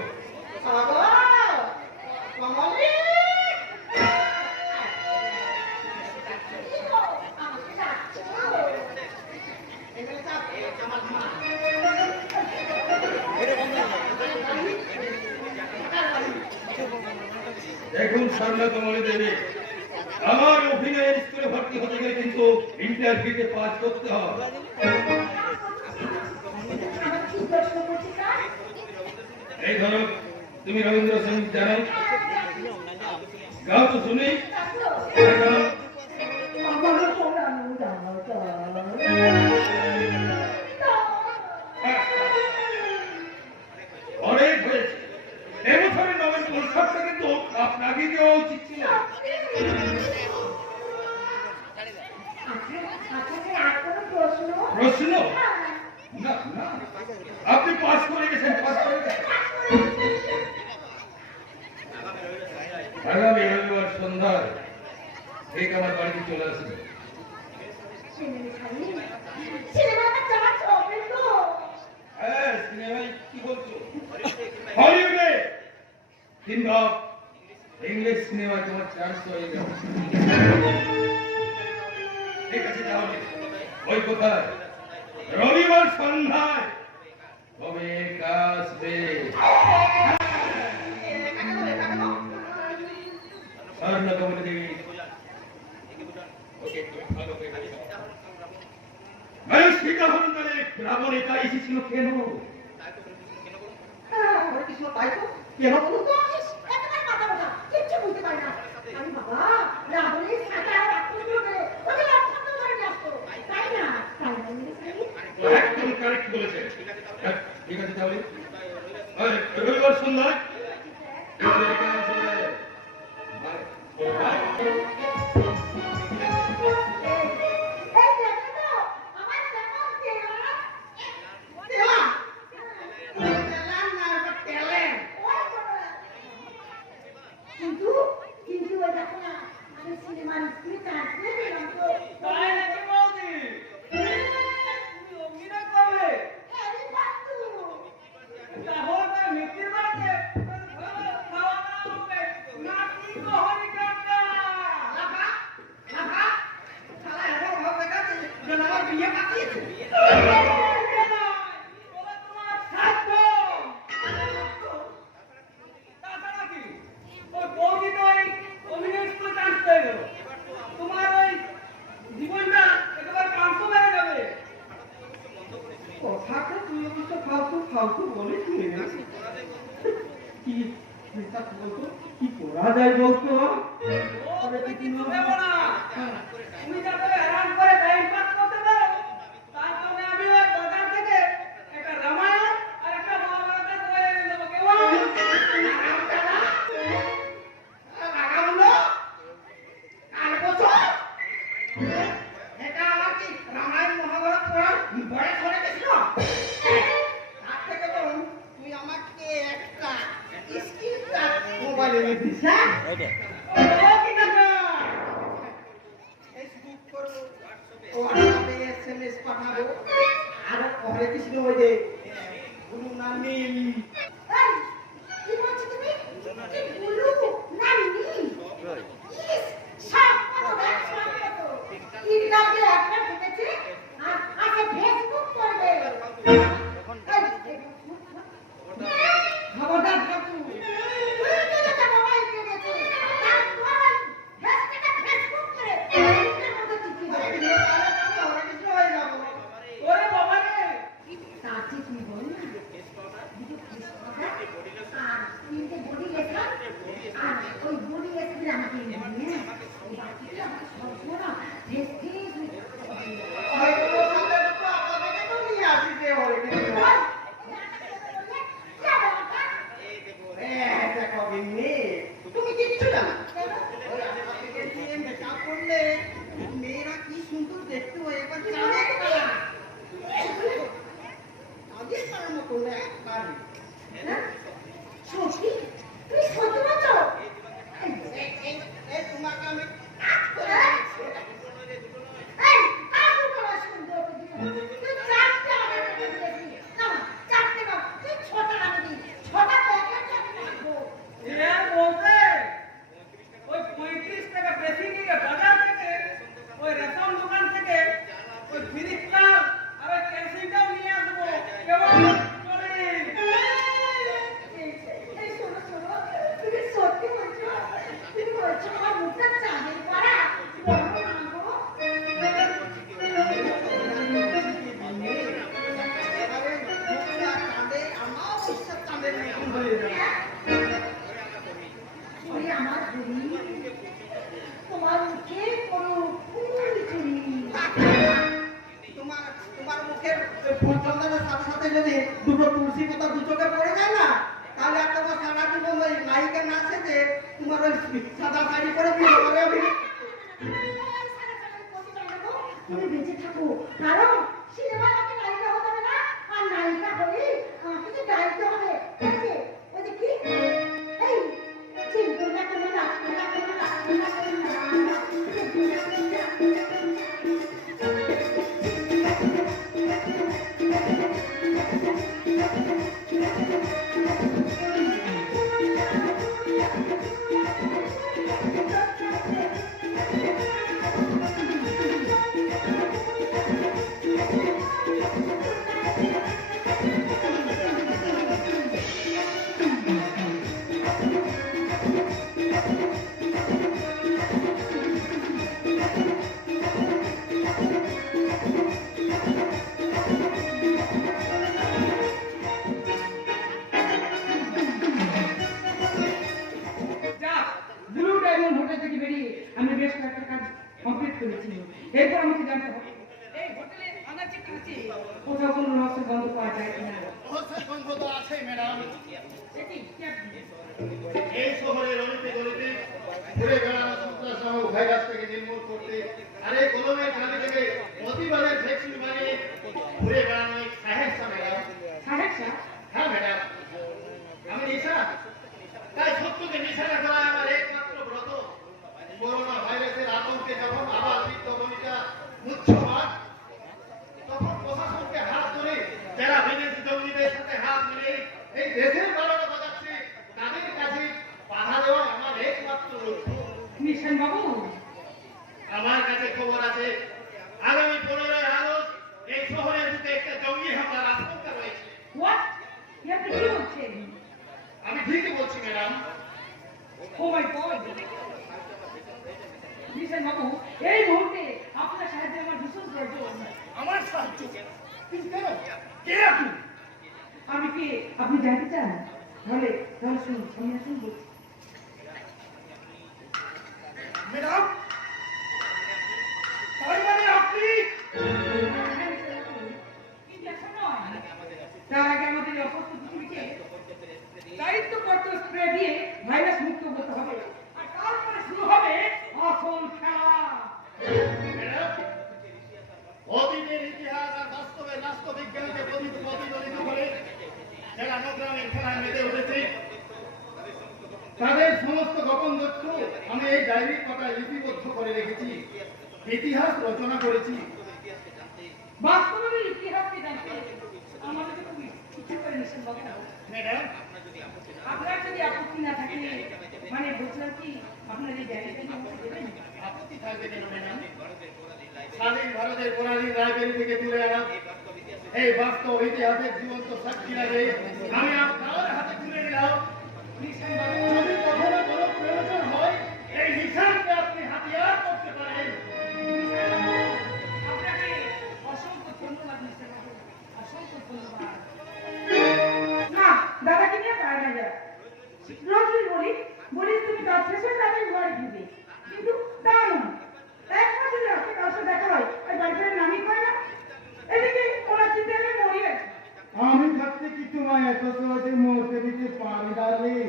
দেখুন সরলা কমলে দেবী, আমার অভিনয়ের স্কুলে ভর্তি হতে গেলে কিন্তু ইন্টারভিউতে পাস করতে হবে। এই ধরো, তুমি রবীন্দ্র সঙ্গীত জানো? গাও তো শুনি। গাও। অনেক হয়েছে। এবছরের নোবেল পুরস্কারটা কিন্তু আপনাকে দেওয়া উচিত ছিল। প্রশ্ন? না না, আপনি পাস করে গেছেন, পাস করে গেছেন। আগামী রবিবার সন্ধ্যায় ঠিক আমার বাড়িতে চলে আসবে। হ্যাঁ, সিনেমায় কি বলছো? হলিউডে কিংবা ইংলিশ সিনেমায় তোমার চান্স হয়ে যাবে। ঠিক আছে, তাহলে ওই কোথায় রবিবার সন্ধ্যায় তবে আসবে। স্বর্ণ কমলে দেবী, ওকে একটু ভালো করে মানুষ শিকা হন্তারে ব্রাহ্মণ একা এসেছিল কেন? তাই তো কেন বলুন তো? একদম কারেক্ট বলেছে। ঠিক আছে, তাহলে রবিবার সন্ধ্যায় কিন্তু কিন্তু ওই দেখো না আমি সিনেমার স্ক্রিপ্ট চান্স পেয়ে গেলাম তো তাই নাকি বৌদি? তুমি অভিনয় করবে? আরে বাতু তাহলে তো মিত্তির বাড়িতে খাওয়া দাওয়া হবে। নাতি কহনি কাকা। শালা এমন ভাব দেখাচ্ছে যেন আমার বিয়ে পাকিয়েছে। ওরা তোমার ছাত্র। তাছাড়া কি? ওই বৌদি তো ওই অভিনয় স্কুলে চান্স পেয়ে গেল। তোমার ওই জীবনটা একেবারে কাংস বেড়ে যাবে। কথাটা তুই অবশ্য ফালতু ফালতু বলে শুনে না। কি চিন্তা বলতো কি করা যায় বলতো? ও তুমি কিছু ভেবো না। তুমি যাতে আরাম করে টাইম পাস করতে পারো তার জন্য আমি ওই বাজার থেকে একটা রামায়ণ আর একটা মহাভারতের বই এনে দেবো। কেমন? লাগাবো আর বছর এটা আমার কি রামায়ণ মহাভারত পড়ার বয়স হয়ে গেছিল? তার থেকে বরং তুই আমাকে একটা স্ক্রিন টাচ মোবাইল এনে দিস, হ্যাঁ? ও কি কাকা? ফেসবুক করবো, হোয়াটসঅ্যাপে SMS পাঠাবো, আর হরে কৃষ্ণ ওই যে গুরু নানিল এই কি বলছো তুমি কি বলু না নি ইস সব কত ব্যাগ সব কত ইনকামে একটা ঢুকেছে আর আগে ফেসবুক করবে খবরদার ঠাকুর। তুই তো যেটা মোবাইল কিনেছে তারপর ফেসবুকে ফেসবুক করে এর মধ্যে কি কি হরে হবে? কৃষ্ণ, তাহলে আমি হরে কৃষ্ণ হয়ে যাবো। ওরে বাবা রে! তার ঠিক তুমি বলো না দুটো ফেস কথা আর তিনটে বডি লেখা আর ওই বডি লেখা আমাকে নিয়ে ওই বাকিটা আমাকে সবসময় না ফেস ফেস হয়তো তোর সাথে দুটো আপনাদেরকে তো নিয়ে আসিস রে হরে কৃষ্ণ। দেখো গিন্নি, তুমি কিচ্ছু জানো না। ওই আপনাদেরকে দিয়ে মেকআপ করলে মেয়েরা কি সুন্দর দেখতে হয়, একবার চাঁদের তারা। চাঁদের তারার মতো একবারে। সত্যি তুমি সত্যি বলছো এই তোমাকে আমি কাজ করে দিচ্ছি। এই কাকু বড় সুন্দর তুই চারটে আমাকে দিয়েছি না চারটে না তুই ছটা আমি দিই ছটা প্যাকেট আমি রাখবো এ আর বলতে ওই 35 টাকা বেশি নিয়ে বাজার থেকে ওই রেশন দোকান থেকে ওই ফ্রিজ কাপ আর ওই কেসিটাও নিয়ে আসবো। কেমন চলে? এই শোনো শোনো তুমি সত্যি বলছো তুমি বলছো আমার মুখটা চাঁদের পাড়া বড় মাগো এবারে মুখটা চাঁদে, আমাবস্যার চাঁদের মতন হয়ে যাবে। ওরে আমার বুড়ি তোমার মুখে কোনো ফুল চুরি তোমার তোমার মুখের ফুল চন্দনের সাথে সাথে যদি দুটো তুলসী পাতা দু চোখে পড়ে যায় না, তাহলে আর তোমার সারা জীবন ওই নায়িকা না সেজে তোমার ওই সাদা শাড়ি পরে বিয়ে করে তুমি বেঁচে থাকো কারণ সিনেমা আমাকে নায়িকা হতে হবে না আর নায়িকা হলে আমাকে যে গাইতে হবে ওই যে কি এই চিন্তা করো না যাক, ব্লু ডায়মন্ড হোটেল থেকে বেরিয়ে আমি বেশ কয়েকটা কাজ কমপ্লিট করেছি। এরপর আমাকে জানতে হবে এই হোটেলে আনাচে কাছে কোথাও কোনো রহস্য গন্ধ পাওয়া যায় কিনা। রহস্যের গন্ধ তো আছে ম্যাডাম। এটি কি আপনি? এই শহরের অলিতে গলিতে ঘুরে বেড়ানো সন্ত্রাস সহ ভাইরাসটাকে নির্মূল করতে আর এই কলমের খালি থেকে প্রতিবাদের ভ্যাকসিন বানিয়ে ঘুরে বেড়ানো এক সাহেব ম্যাডাম। সাহেব সাহেব হ্যাঁ ম্যাডাম, আমি নিশা তাই সত্যকে নিশানা করা আমার একমাত্র ব্রত। নিশান বাবু, আমার কাছে খবর আছে আগামী 15 আগস্ট এই শহরের বুকে একটা জঙ্গি হামলার আশঙ্কা রয়েছে। হোয়াট? আপনি কি বলছেন? আমি ঠিকই বলছি ম্যাডাম। ও মাই গড! নিশান বাবু, এই মুহূর্তে আপনার সাহায্যে আমার ভীষণ প্রয়োজন। আমার সাহায্য কিন্তু কেন? কে আপনি? আমি কি আপনি জানতে চান? তাহলে তাহলে শুনুন, আমি আসুন বলছি। ম্যাডাম, তার মানে আপনি? হ্যাঁ, নিশান বাবু, কিন্তু এখন নয়। তার আগে আমাদের এই অসুস্থ পৃথিবীকে দায়িত্বপ্রাপ্ত স্প্রে দিয়ে ভাইরাস মুক্ত করতে হবে, আর তারপরে শুরু হবে আসল খেলা। ম্যাডাম, অতীতের ইতিহাস আর বাস্তবের রাষ্ট্রবিজ্ঞানকে প্রতিফলিত করে যারা নগ্রামের খেলায় মেতে উঠেছে তাদের সমস্ত গোপন তথ্য আমি এই ডায়েরির পাতায় লিপিবদ্ধ করে রেখেছি, ইতিহাস রচনা করেছি। বাস্তবের ইতিহাসকে জানতে আমাদের খুব ইচ্ছে করে নিশান বাবু। ম্যাডাম, আপনার যদি আপত্তি না থাকে, মানে বলছিলাম কি আপনার এই জায়গাটা কি আমাকে দেবেন? আপত্তি থাকবে কেন ম্যাডাম? স্বাধীন ভারতের পরাধীন রায়বেরি থেকে তুলে আনা এই বাস্তব ইতিহাসের জীবন্ত সাক্ষী লাগে আমি আপনার হাতে তুলে দিলাম। নিশান বাবু, যদি কখনো কোনো প্রয়োজন হয় এই নিশানকে আপনি হাতিয়ার করতে পারেন। আপনাকে অসংখ্য ধন্যবাদ নিশান বাবু, অসংখ্য ধন্যবাদ। না, দাদাকে নিয়ে পায় না যা। রোজ বলি তুমি কাজ শেষে তাদের ঘরে ঢুকবে, কিন্তু তা নয়। এক মাসের রাস্তায় কার সাথে দেখা হয় আর বাড়িতে নামই পায় না। এদিকে ওরা চিন্তা করে মরিয়ে আমি থাকতে কি তোমায় এত সহজে মরতে দিতে পারি ডার্লিং?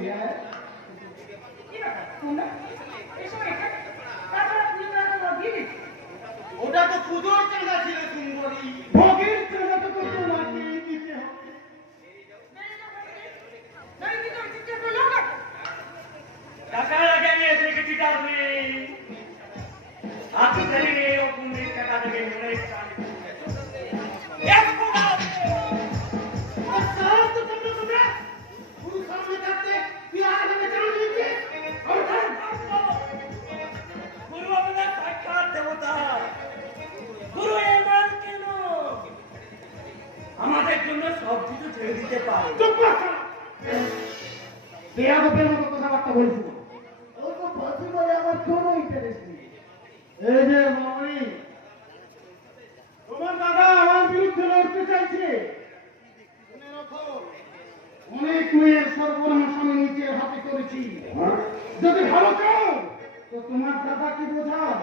কি ব্যাপার তোমরা এসব এখানে? তাছাড়া তুমি ওরা দিয়ে দিচ্ছে। ওটা তো পুজোর চাঁদা ছিল সুন্দরী, ভোগের চাঁদাটা তো তোমাকে দিতে হবে। টাকার আগে নিয়ে এসে গেছি ডার্লিং। আপনি জানেন এই অকুমের টাকা থেকে মনে আমাদের জন্য সব কিছু ছেড়ে দিতে পারে। বেয়াদবের মতো কথাবার্তা বলছি না। ও তো ফাঁসি বলে আমার কোনো ইন্টারেস্ট নেই। এই যে মামনি, তোমার দাদা আমার বিরুদ্ধে লড়তে চাইছে। শুনে রাখো, অনেক মেয়ের সর্বনাশ আমি নিজের হাতে করেছি। যদি ভালো চাও তো তোমার দাদাকে বোঝাও,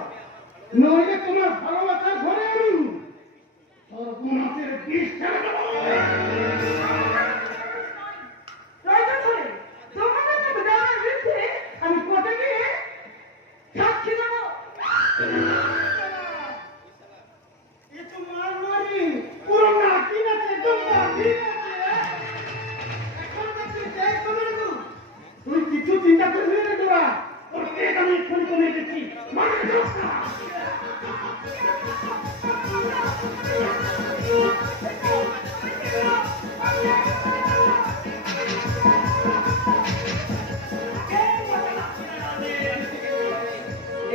নইলে তোমার ভালোবাসা ঘরে আমি সর্বনাশের বিষ ছেড়ে দেবো। প্রয়োজন হলে তোমাদের মতো দেওয়ার বিরুদ্ধে আমি কোর্টে গিয়ে সাক্ষী দেবো। এ তো মারমারি, পুরো নাকিন আছে, একদম নাকিন আছে। এখন তো তুই দেখ কবে রে তুই কিছু চিন্তা করবি না তোরা, তোর পেট আমি এক্ষুনি কমে গেছি। মানে ঢোক না।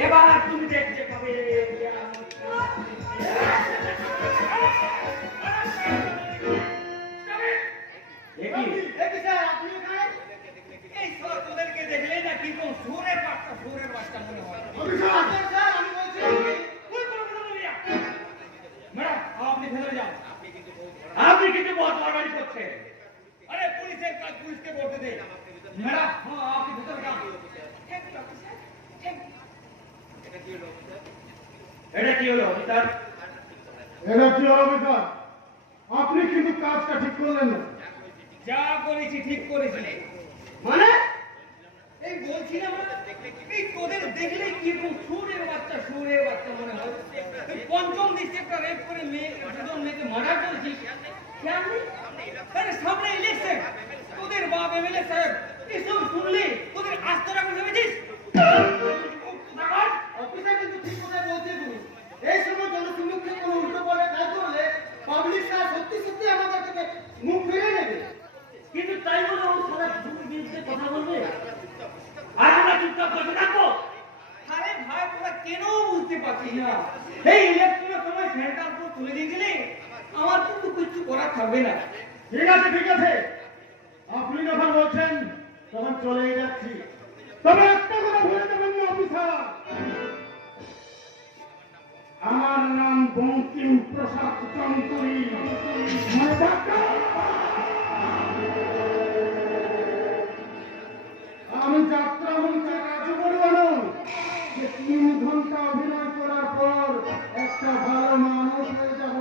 এবার তুমি দেখতে পাবে এই সব তোদেরকে দেখলে না কি কোন সুরের বাচ্চা মনে হয়। ম্যাডাম, আপনি ভেতরে যান। আপনি কিন্তু বহুত বাড়াবাড়ি করছেন। আরে পুলিশের কাজ পুলিশকে করতে দে। ম্যাডাম, হ্যাঁ আপনি ভেতরে যান। এটা কি হলো অফিসার? এটা কি অফিসার? আপনি কিন্তু কাজটা ঠিক করলেন না। যা করেছি ঠিক করেছি। মানে এই বলছিলাম না, এই তোদের দেখলেই কি কোন সুরের বাচ্চা মনে হয়। এই পঞ্চম ডিস্ট্রিক্টটা রেপ করে দুজন মেয়েকে মার্ডার করেছিস। কেমন? আরে সামনে ইলেকশন, তোদের বাপ এমএলএ সাহেব এসব শুনলে তোদের আস্থা রাখবে ভেবেছিস? অফিসার কিন্তু ঠিক কথা বলছে তুমি। এই সময় জনসম্মুখে কোনো উল্টো পাল্টা কাজ করলে পাবলিকরা সত্যি সত্যি আমাদের থেকে মুখ ফিরে নেবে। কিন্তু তাই বলে ও সারা জমির বিরুদ্ধে কথা বলবে আর আমরা চুপচাপ বসে থাকবো? আরে পারছি না। এই ইলেকশনের সময় সেন্টার পুরো তুলে দিয়ে গেলে আমার কিন্তু কিছু করার থাকবে না। ঠিক আছে ঠিক আছে, আপনি যখন বলছেন তখন চলেই যাচ্ছি। তবে একটা কথা ভুলে যাবেন না অফিসার, আমার নাম বঙ্কিম প্রসাদ চন্দ্রী। মনে থাকবে, আমি যাত্রা মঞ্চে রাজু বলবানো যে 3 ঘন্টা অভিনয় করার পর একটা ভালো মানুষ হয়ে যাব।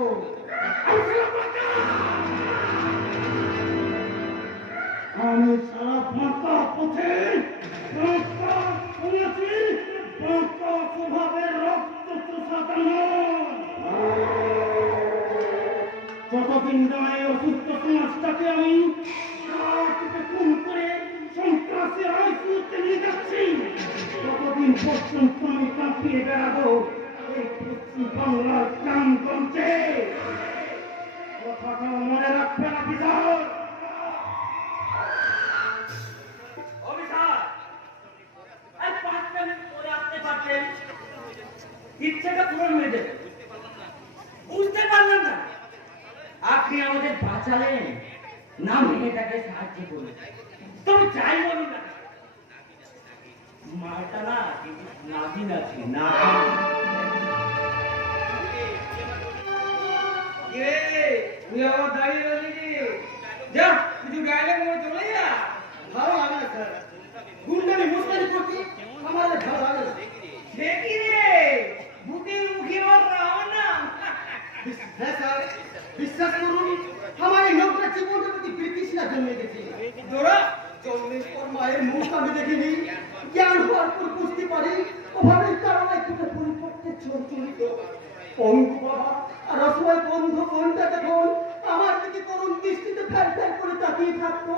আমি সারা ফাঁকা পথে শুনেছি, ফাঁকা স্বভাবের রক্ত চোষানো। যতদিন নয় অসুস্থ সমাজটাকে আমি খুন করে সন্ত্রাসী আইসিউতে নিয়ে যাচ্ছি, ততদিন পর্যন্ত আমি কাঁপিয়ে বেড়াবো এই পশ্চিম বাংলার গ্রামগঞ্জে। কথাটা মনে রাখবেন অফিসার। অফিসার, আর 5 মিনিট পরে আসতে পারতেন, ইচ্ছাটা পূরণ হয়ে যেত। বুঝতে পারলেন না, আপনি আমাদের বাঁচালেন না, মেয়েটাকে সাহায্য করলেন। তবে চাই বলুন না, মাটা না কিন্তু নাদিন আছে না। কে তুই আবার দাঁড়িয়ে রইলি যে? যা কিছু ডায়লগ মনে চলে যা। ভালো লাগে না স্যার, গুন্ডামি মুস্তানি করছি, আমার ভালো লাগে না। সে কি রে, ভূতের মুখে আমার রাও না। হ্যাঁ স্যার, বিশ্বাস করুন, আমার এই লোকটা জীবনের প্রতি ব্রিটিশরা জন্মে গেছে। তোরা জন্মের পর মায়ের মুখ আমি দেখিনি, জ্ঞান হওয়ার পর বুঝতে পারি ওভাবে কারণে একটা পরিবর্তে চরিত অঙ্ক বাবা আর অসময় বন্ধ বোনটা যখন আমার দিকে করুণ দৃষ্টিতে ফ্যাল ফ্যাল করে তাকিয়ে থাকতো,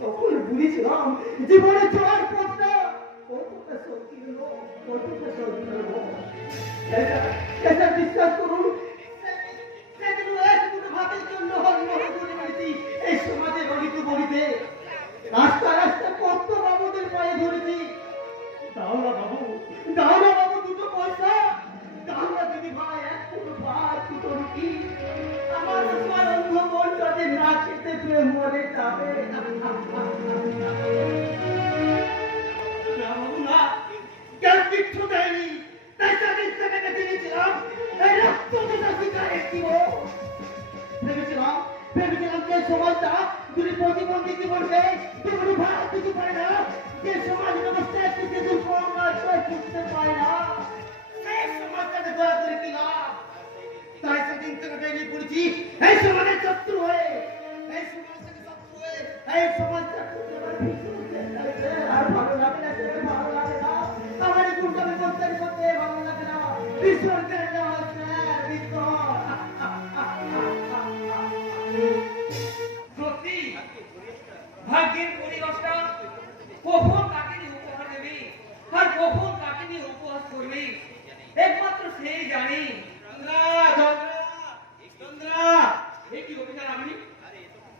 তখন বুঝেছিলাম জীবনে চলার পথটা কতটা সংকীর্ণ, কতটা সংকীর্ণ। এটা বিশ্বাস করুন, সেদিন এক মুঠো ভাতের জন্য হরিমহল করে বেড়েছি এই সমাজে গলিতে গলিতে, রাস্তা রাস্তা কত বাবুদের পায়ে ধরেছি। দাও না বাবু, দাও না বাবু 2 পয়সা, দাও না দিদি ভাই 1 ফুটো ভাত 2 রুটি, আমার তোমার অন্ধ মন যাতে না খেতে পেয়ে মরে যাবে। না বাবু না, কেউ কিচ্ছু দেয়নি, তাই তাদের থেকে বেঁচে গেছিলাম এই রক্ত যেটা শিকারে ছিল। ভেবেছিলাম যে সমাজটা যদি প্রতিবন্ধী জীবনকে দুপুরি ভাত দিতে পারে না, যে সমাজ ব্যবস্থা একটি কিছু করতে পারে না, সেই সমাজটাকে দয়া করে কি লাভ? তাই সেদিন থেকে বেরিয়ে পড়েছি এই সমাজের শত্রু হয়ে, এই সমাজ থেকে শত্রু হয়ে, এই সমাজটা আর ভালো লাগে না, ভালো লাগে না, আমার এই গুন্ডামি করতে করতে ভালো লাগে না, বিসর্জন দেওয়া হচ্ছে বিসর্জন। সত্যি ভাগ্যের পরিবেশটা কখন কাকে নিয়ে উপহার দেবে আর কখন কাকে নিয়ে উপহাস করবে একমাত্র সেই জানে। এই কি অফিসার আপনি?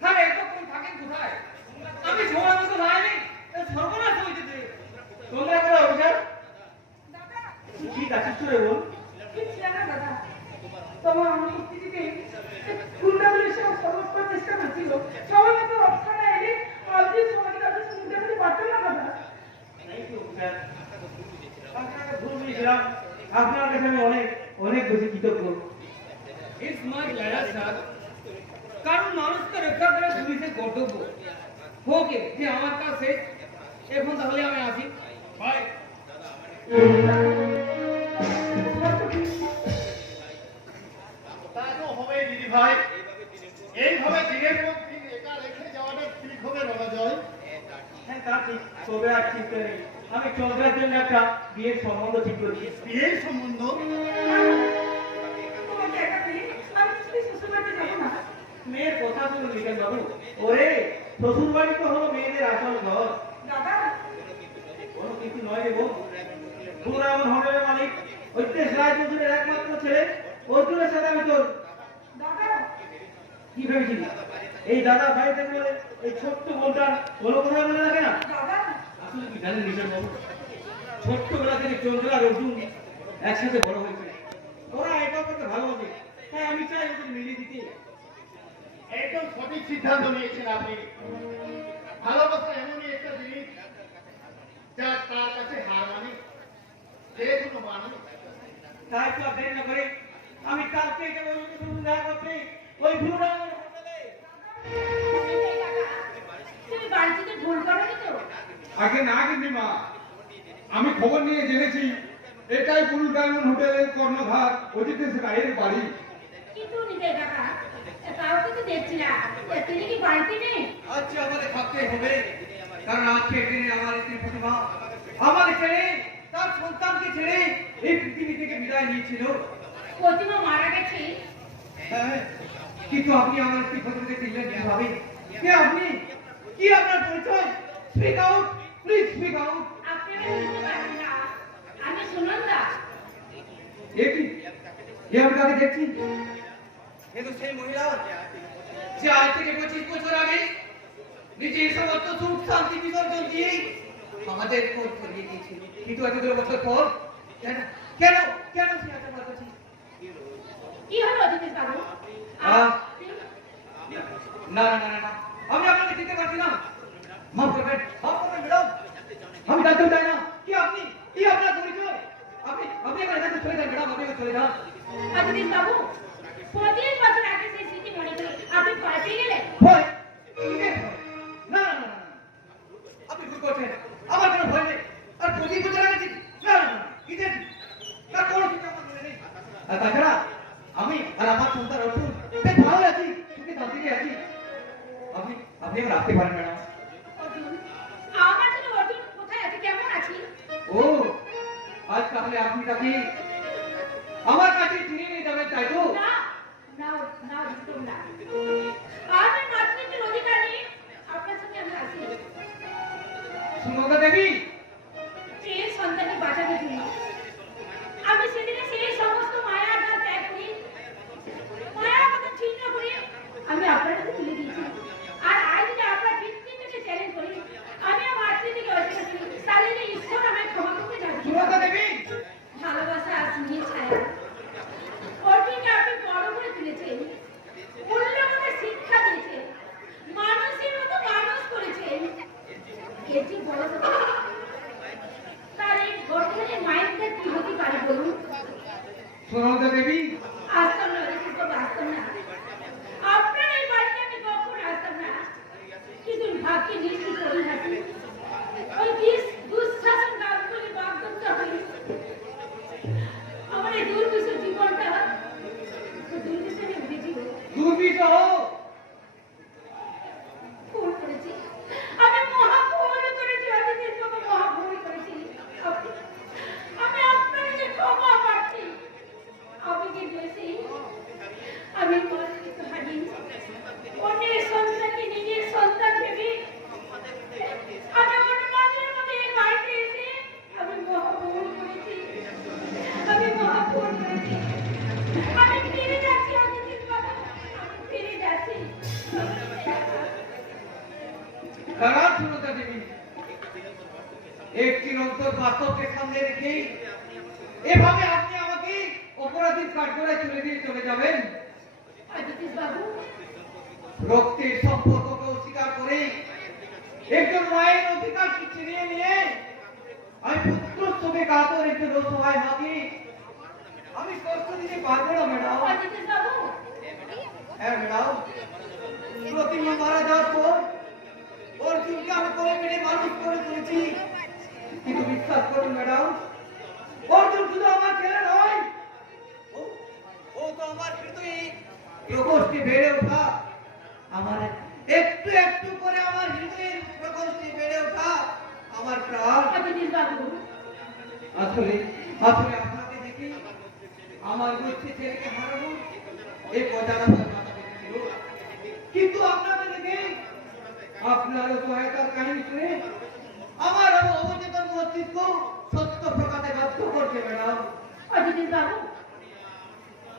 হ্যাঁ, এতক্ষণ থাকেন কোথায়? আমি সময় মতো যাইনি, সর্বনাশ হয়েছে। তোমরা করে অফিসার দাদা, ঠিক আছে, চলে বল। কি ছিল না দাদা, তোমার অনুপস্থিতিতে গুন্ডাগুলি সব সর্বস্ব চেষ্টা করছিল। সবাই তো রক্ষাটা এলে আজকে সবাইকে তাদের শুনতে পেতে পারতো না দাদা। থ্যাংক ইউ স্যার, আপনাকে ভুল বুঝেছিলাম, আপনার কাছে আমি অনেক অনেক বেশি কৃতজ্ঞ। It's my pleasure sir. কারণ মানুষকে রক্ষা করা পুলিশের কর্তব্য। ওকে, যে আমার কাজ শেষ, এখন তাহলে আমি আসি। বাই। তা তো হবে দিদি ভাই, এইভাবে দিনের পর দিন একা রেখে যাওয়াটা ঠিক হবে বলা যায়। হ্যাঁ, তা ঠিক, তবে আর চিন্তা নেই, আমি চন্দ্রের জন্য একটা বিয়ের সম্বন্ধ ঠিক করেছি। বিয়ের সম্বন্ধ? তোমাকে একা পেলে আমি কিছুতেই শ্বশুরবাড়িতে যাবো না। মেয়ের কথা শুনুন লিখেন বাবু। ওরে, শ্বশুর বাড়ি তো হলো মেয়েদের আসল ঘর, দাদা, কোনো কিছু নয় রে বোন। তোর এমন হোটেলের মালিক ঐতেশ রায় চৌধুরীর একমাত্র ছেলে অর্জুনের সাথে আমি তোর দাদা, কি ভেবেছিলি? এই দাদা ভাই থাকলে এই ছোট্ট বোনটার কোনো কথা মনে রাখে না? দাদা, আসলে কি জানেন নিশান বাবু, ছোট্টবেলা থেকে চন্দ্র আর অর্জুন একসাথে বড় হয়েছে। ওরা এটাও করতে ভালোবাসে, তাই আমি চাই ওদের মিলিয়ে দিতে। একদম সঠিক সিদ্ধান্ত নিয়েছেন আপনি। ভালোবাসা এমনই একটা জিনিস যা তার কাছে হার মানে যে কোনো মানুষ। তাই তো আর দেরি না করে আমি কালকে যাবো দেখা করতে ওই ভুলটা হোটেলে। তুমি বাড়ি থেকে ভুল করোনি তো? আগে না কিন্তু মা, আমি খবর নিয়ে জেনেছি এটাই বুলু ডায়মন্ড হোটেলের কর্ণধার অজিতেশ রায়ের বাড়ি। কিন্তু নিতাই কাকা, কাউকে তো দেখছি না, তিনি কি বাড়িতে নেই? আজকে আমাদের থাকতে হবে, কারণ আজকে দিনে আমার স্ত্রী প্রতিমা আমার ছেড়ে তার সন্তানকে ছেড়ে এই পৃথিবী থেকে বিদায় নিয়েছিল। প্রতিমা মারা গেছে। হ্যাঁ, কিন্তু আপনি আমার স্ত্রী প্রতিমাকে চিনলেন কিভাবে? কে আপনি? কি আপনার পরিচয়? Speak out, please speak out. আপনারা বুঝতে পারছেন না, আমি সুনন্দা। এ কি? এ আমি কাকে দেখছি? এ তো সেই মহিলা যে আজ থেকে 25 বছর আগে নিজের সমস্ত সুখ শান্তি বিসর্জন দিয়ে আমাদের খোঁজ ছড়িয়ে দিয়েছিল। কিন্তু এতগুলো বছর পর কেন কেন কেন সে আজ আমার কাছে? কি হলো অজিতেশ বাবু? না না না না না, আমি আপনাকে চিনতে পারছি না। মাফ করবেন ম্যাডাম, আমি জানতে চাই না কি আপনি, কি আপনার পরিচয়? আপনি আপনি এখানে থেকে চলে যান ম্যাডাম, আপনি চলে যান। অজিতেশ বাবু, 25 বছর আগে সেই স্মৃতি মনে করে আপনি ভয় পেয়ে গেলেন? ভয়? কিসের ভয়? না না না না, আপনি ভুল করছেন। আমার কোনো ভয় নেই। আর 25 বছর আগে না না না, কিসের না, কোনো কিছু আমার মনে নেই। আর তাছাড়া আমি আর আমার সন্তান অর্জুন বেশ ভালো আছি, সুখে শান্তিতে আছি। আপনি আপনি এবার আসতে পারেন ম্যাডাম। অর্জুন, আমার জন্য অর্জুন কোথায় আছে, কেমন আছি? ও, আজ তাহলে আপনি তাকে আমার কাছে ফিরিয়ে নিয়ে যাবেন, তাই তো? না না না, অর্জুন না, আমি মাতৃত্বের অধিকার নেই, আপনার সঙ্গে আমি আছি। সুনন্দা দেবী, সেই সন্তানকে বাঁচানোর জন্য আমি সেদিনে সেই সমস্ত মায়া জাল ত্যাগ করি, মায়ার কথা ছিন্ন করি, আমি আপনার কাছে তুলে দিয়েছি। আর আজ যদি আপনার পিতৃত্বকে চ্যালেঞ্জ করি, আমি আমার মাতৃত্বকে অস্বীকার করি, তাহলে যে ঈশ্বর আমায় ক্ষমা করতে যাচ্ছে। সুনন্দা দেবী, ভালোবাসা আর স্নেহের ছায়া অর্জুনকে আপনি বড় করে তুলেছেন, মূল্যবোধের শিক্ষা দিয়েছেন, মানুষের মতো মানুষ করেছেন। এর যে বড় কথা, তার এই বর্তমানে মাইন্ডটা কি হতে পারে বলুন? সুনন্দা দেবী, আসতাম না, আসতাম না, আপনার এই বাড়িতে আমি কখন আসতাম না, কিন্তু ভাগ্যে নিশ্চিত পরিহাসি ওই দুঃশাসন গাছগুলি বাগদত্তা হয়ে আমার এই দুর্বিষহ জীবনটা দুর্বিষহে উঠেছিল। দুর্বিষহ ভুল করেছি, আমি মহা ভুল করেছি, অজিতেশ বাবু, মহা ভুল করেছি। আমি আপনার যে ক্ষমা প্রার্থী। আমি যে দোষী, আমি মাতৃত্ব হারিয়ে অন্যের সন্তানকে নিজের সন্তান ভেবে আমি অনুমানের মধ্যে এই বাড়িতে এসে আমি মহা ভুল করেছি, আমি মহা ভুল করেছি। আমি ফিরে যাচ্ছি অজিতেশ বাবু, আমি ফিরে যাচ্ছি। কারণ সুনন্দা দেবী, একটি অন্তর বাস্তবকে সামনে রেখে এভাবে আপনি আমাকে অপরাধীর কাঠগড়ায় তুলে দিয়ে চলে যাবেন? অজিতেশ বাবু, রক্তের সম্পর্ককে অস্বীকার করে একজন মায়ের অধিকারকে ছিনিয়ে নিয়ে আমি পুত্র ছবি কাতর একজন অসহায় মাকে আমি কষ্ট দিতে পারবো না ম্যাডাম। অজিতেশ বাবু, হ্যাঁ ম্যাডাম, প্রতিমা মারা যাওয়ার পর অর্জুনকে আমি করে মেরে মানুষ করে তুলেছি, কিন্তু বিশ্বাস করুন ম্যাডাম, অর্জুন শুধু আমার ছেলে নয়, ও তো আমার হৃদয়ে প্রকোষ্ঠে বেড়ে ওঠা, আমার একটু একটু করে আমার হৃদয়ের প্রকোষ্ঠে বেড়ে ওঠা আমার প্রাণ। অজিতেশ বাবু, আসলে আসলে আপনাকে দেখি আমার মধ্যে ছেলেকে হারানো এই পয়সাটা ছিল, কিন্তু আপনাকে দেখে আপনার সহায়তার কাহিনী শুনে আমার অবচেতন মস্তিষ্ক সত্য প্রকাশে বাধ্য করছে ম্যাডাম। অজিতেশ বাবু,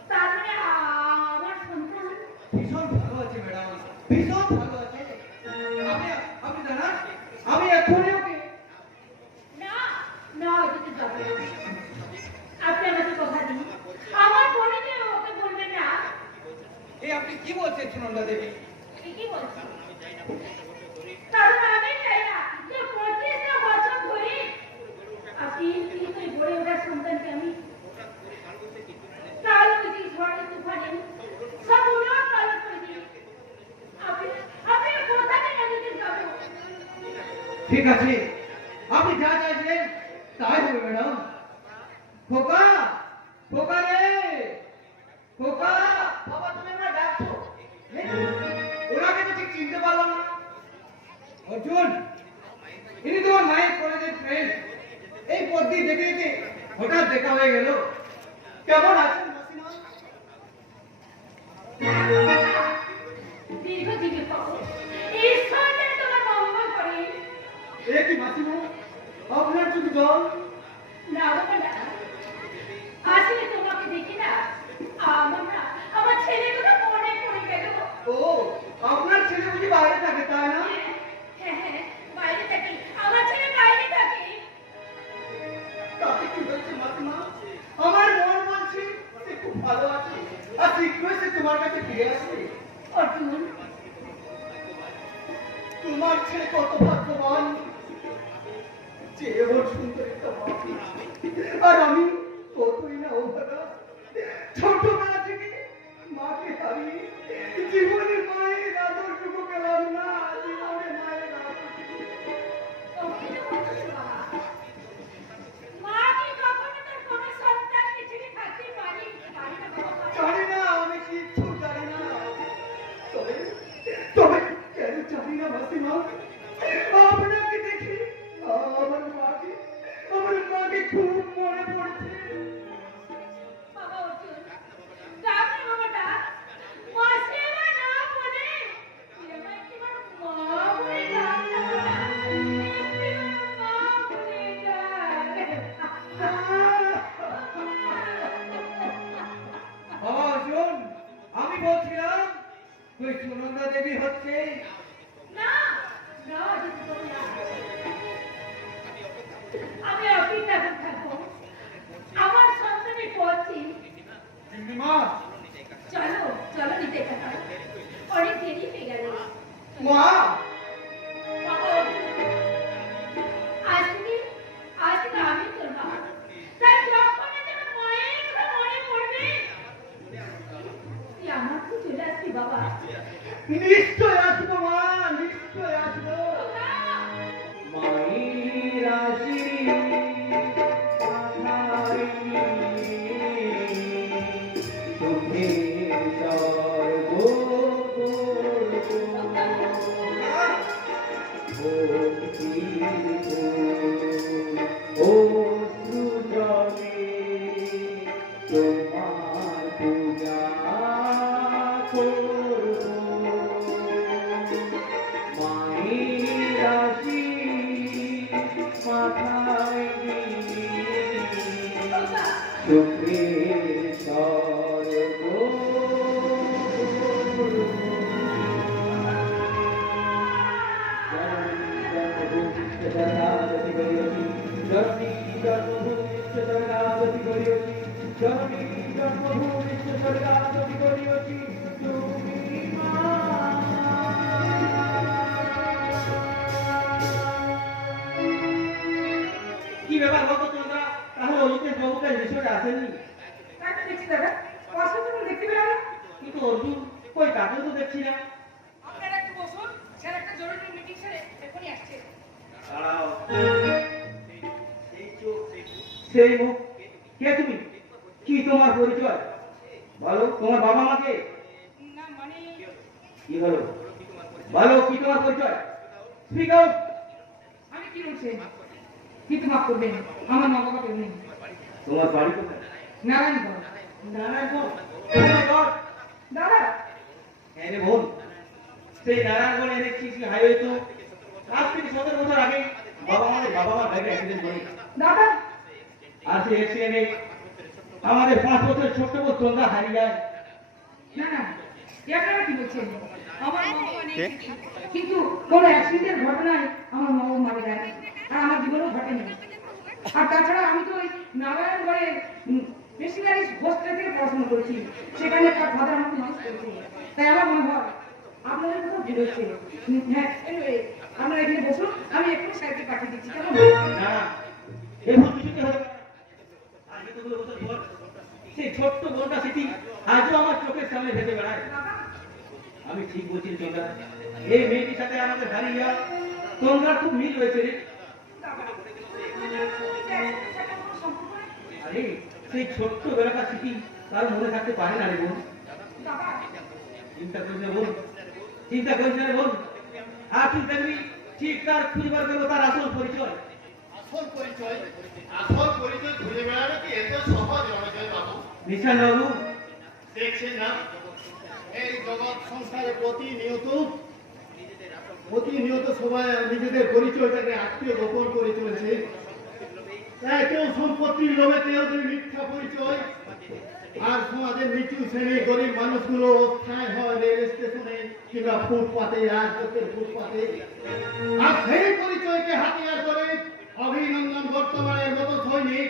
তার মানে আমার সন্তান ভীষণ ভালো আছে ম্যাডাম, ভীষণ ভালো আছে। আপনি আপনি জানান, আমি এক্ষুনি ওকে না না, অজিতেশ বাবু, আপনি আমাকে কথা দিন, আমার কি বলছেন সুনন্দা দেবী? ঠিকই বলছি। কারণ আমি চাই না যে 25টা বছর ধরে আপনি তিনটে গড়ে ওঠা সন্তানকে আমি কাল বুঝি ঝড়ে তুফানে সব উলট পালট করে দিই। আপনি কোথা থেকে দিতে যাবেন? ঠিক আছে, আপনি যা চাইছেন তাই হবে ম্যাডাম। খোকা, খোকা রে, খোকা। বাবা তুমি আমরা ডাকছো? ওনাকে তো ঠিক চিনতে পারলাম না। অর্জুন, ইনি তোমার মায়ের কলেজের ফ্রেন্ড। এই পথ দিয়ে যেতে যেতে হঠাৎ দেখা হয়ে গেল। কেমন আছেন মাসিমা? দীর্ঘজীবী হও। ঈশ্বর যেন তোমার মঙ্গল করে। এ কি মাসিমা, আপনার চোখে জল? না বাবা না, আসলে তোমাকে দেখি না আমার ছেলের কথা মনে পড়ে গেল। ও, আপনার ছেলে বুঝি বাইরে থাকে তাই না? হ্যাঁ হ্যাঁ, বাইরে থাকি, আমার ছেলে বাইরে থাকে। তাতে কি হয়েছে মাসিমা? আমার মন বলছে সে খুব ভালো আছে, আর শীঘ্রই সে তোমার কাছে ফিরে আসবে। অর্জুন, তোমার ছেলে কত ভাগ্যবান যে ওর সুন্দর একটা মা, আর আমি কতই না অভাগা। ছোটবেলা থেকে মাকে হারিয়ে জীবনে মায়ের আদরটুকু পেলাম না, জীবনে মায়ের আদরটুকু। ওকে তো বলছিস বাবা। মা কি কখনো তোর কোনো সন্তানকে ছেড়ে থাকতে পারি না বাবা? জানি না, আমি কিচ্ছু জানি না। তবে তবে কেন জানি না মাসিমা, আপনাকে দেখি আমার মাকে খুব মনে পড়ছে। বাবা অর্জুন, ডাক না বাবা ডাক। মাসি আমার না বলে এবার একবার মা বলে ডাক না বাবা। একবার মা বলে ডাক। বাবা অর্জুন, আমি বলছিলাম তুই সুনন্দা দেবী হচ্ছে। না না অজিত বাবু, না। আমি অপেক্ষা করে থাকবো আমার সন্তানের পথে। মা, চলো চলো নিতে থাকা, অনেক দেরি হয়ে গেল। মা, বাবা অর্জুন, আজকে আমি তোর মা, তাই যখন তোমার মায়ের কথা মনে পড়বে তুই আমার তো চলে আসবি বাবা। নিশ্চয় আসবো মা, নিশ্চয় আসবো। বাবা, মায়ের আশীর্বাদ সুখের স্বর্গ তোমার পূজা করব। মায়ের আশীর্বাদ মাথায় দিয়ে বাবা, সুখের স্বর্গ কি ব্যাপার বাবু তোমরা তাহলে অজিতেশ বাবুকে রিসোর্টে আসেননি? তাকে দেখছি দাদা, অসুবিধা কোনো দেখতে পেলাম না। কিন্তু অর্জুন কই, তাকেও তো দেখছি না। আপনারা একটু বসুন, স্যার একটা জরুরি মিটিং স্যার এখনই আসছে। দাঁড়াও, সেই মুখ, কে তুমি? কি তোমার পরিচয় বলো? তোমার বাবা মাকে? না মানে কি হলো বলো, কি তোমার পরিচয়? Speak out. আমি কি বলছি, কিন্তু মাফ করবেন, আমার মা বাবা কেউ নেই। তোমার বাড়ি কোথায়? Narayanganj. Narayanganj. Oh my God! দাদা, হ্যাঁ রে বোন, সেই নারায়ণগঞ্জে দেখছি হাইওয়ে তো আজ থেকে 17 বছর আগে বাবা মার বাইরে অ্যাক্সিডেন্ট করে। দাদা, আর সেই অ্যাক্সিডেন্টে আমাদের 5 বছর ছোট্ট বোন তোমরা হারিয়ে যায়। না না, এ আপনারা কি বলছেন? আমার মা বাবা নেই, কিন্তু কোনো অ্যাক্সিডেন্টের ঘটনায় আমার মা বাবা মারা যায়, আর আমার জীবনেও ঘটেনি। আর তাছাড়া আমি তো ওই নারায়ণগড়ের মিশনারি হোস্টেল থেকে পড়াশোনা করেছি, সেখানে তার ফাদার আমাকে মানুষ করেছে। তাই আমার মনে হয় আপনাদের কোথাও ভিড় হচ্ছে। হ্যাঁ anyway, আপনারা এখানে বসুন, আমি একটু সাইডে পাঠিয়ে দিচ্ছি কেমন? না এই ভুল কিছুতে হবে না। আর যতগুলো বছর পর সেই ছোট্ট বোনটা সেটি আজও আমার চোখের সামনে ভেসে বেড়ায়। বাবা, আমি ঠিক বলছি চন্দ্রা, এই মেয়েটির সাথে আমাদের হারিয়া তোমরা খুব মিল হয়েছে রে। বাবা, এর সাথে কোনো সম্পর্ক নেই? আরে সেই ছোট্ট বেলাকার স্মৃতি তার মনে থাকতে পারে না রে বোন। বাবা, চিন্তা করিস না বোন, চিন্তা করিস না রে বোন। আর তুই দেখবি ঠিক তার খুঁজে বার করবো তার আসল পরিচয়। আসল পরিচয় খুঁজে বেড়ানো কি এত সহজ নয় বাবু? নিশান বাবু, দেখছেন না এই জগৎ সংসারে প্রতিনিয়ত সবাই নিজেদের পরিচয়টাকে আত্মীয় গোপন করে চলেছে। তাই কেউ সম্পত্তির লোভে কেউ মিথ্যা পরিচয়, আর সমাজের নিচু শ্রেণী গরিব মানুষগুলো স্থায়ী হয় রেল স্টেশনে কিংবা ফুটপাতে, রাজপথের ফুটপাতে। আর সেই পরিচয়কে হাতিয়ার করে অভিনন্দন বর্তমানের মতো সৈনিক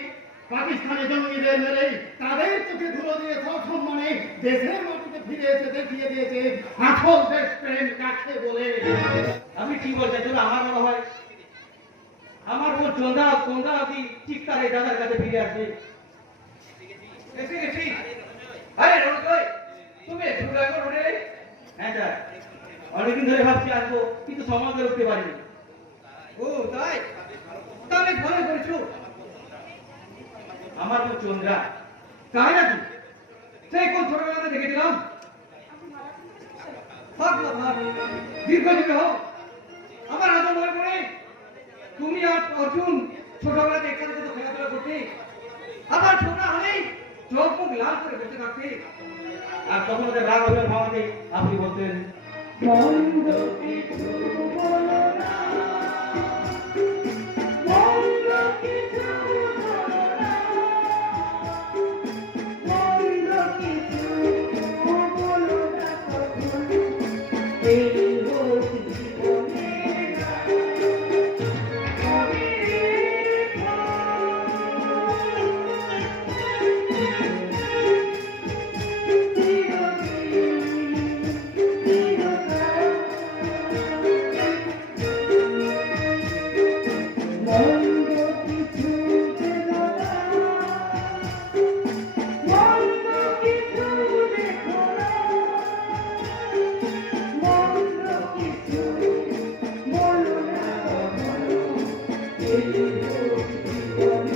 পাকিস্তানি জঙ্গিদের মেরে তাদের চোখে ধুলো দিয়ে সসম্মানে দেশের মাটিতে ফিরে এসে দেখিয়ে দিয়েছে আসল দেশপ্রেম কাকে বলে। আমি কি বলতে চলো, আমার মনে হয় আমার বোন চন্দ্রা কি ঠিক তার এই দাদার কাছে ফিরে আসবে। এসে গেছি। আরে রোজই তুমি শুরু এখন উঠে হ্যাঁ স্যার, অনেকদিন ধরে ভাবছি আসবো কিন্তু সময় করে উঠতে পারিনি। ও তাই, তাহলে ভালো করেছো। আমার বোন চন্দ্রা তাই নাকি? সেই কোন ছোটবেলাতে দেখেছিলাম। থাক না থাক, দীর্ঘজীবী হও। আমার আজও মনে পড়ে তুমি আর অর্জুন ছোটবেলাতে একসাথে তো খেলাধুলা করতে, আবার ছোটরা হলেই চোখ মুখ লাল করে বসে থাকতে। আর তখন ওদের রাগ অভিমান ভাবাতে আপনি বলতেন মন্দ কিছু বলো না, মন্দ কিছু বলো না, মন্দ কিছু বলো না কখনো, এই হোক জীবনের মনে রেখো। মন্দ কিছু দেখো না, মন্দ কিছু দেখো না, মন্দ কিছু বলো না কখনো, এই হোক জীবনের মনে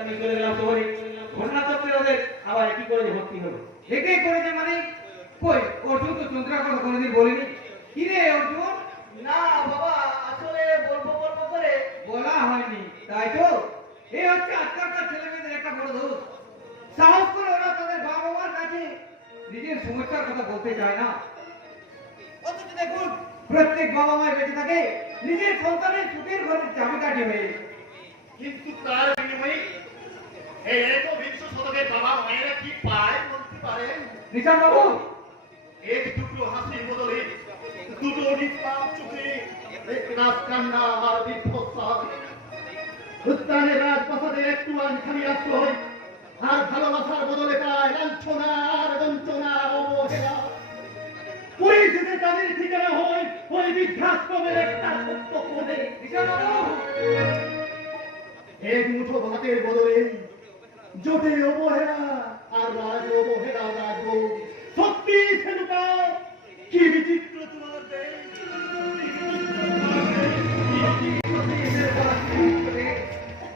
আমি চলে গেলাম শহরে, ঘটনা চক্রে ওদের আবার একই করে ভর্তি হলো। একে করেছে মানে কই অর্জুন তো চন্দ্রার কথা কোনোদিন বলেনি। কি রে অর্জুন? না বাবা, আসলে বলবো করে বলা হয়নি, তাই তো? এই হচ্ছে আজকালকার ছেলে মেয়েদের একটা বড় দোষ। সাহস করে ওরা তাদের বাবা মার কাছে নিজের সমস্যার কথা বলতে চায় না। অথচ দেখুন প্রত্যেক বাবা মায়ের বেঁচে থাকে নিজের সন্তানের সুখের ঘরের চাবিকাঠি হয়ে। কিন্তু তার বিনিময়ে এই একবিংশ শতকের বাবা মায়েরা কি পায় বলতে পারেন? নিশান বাবু, এক টুকরো হাসির বদলে দুটো নিষ্পাপ চোখে এক রাত কান্না আর বিধ্বস্ত। উদ্যানের রাজপ্রাসাদে একটু খালি আশ্রয়, আর ভালোবাসার বদলে পায় লাঞ্ছনা আর বঞ্চনা, অবহেলা। পরিস্থিতি তাদের ঠিকানা হয় ওই বৃদ্ধাশ্রমের একটা সত্য কোণে। নিশান বাবু, এক মুঠো ভাতের বদলে জোটে অবহেলা আর রাজ অবহেলা রাজব। সত্যি সেনুকা কি বিচিত্র তোমার দেশ।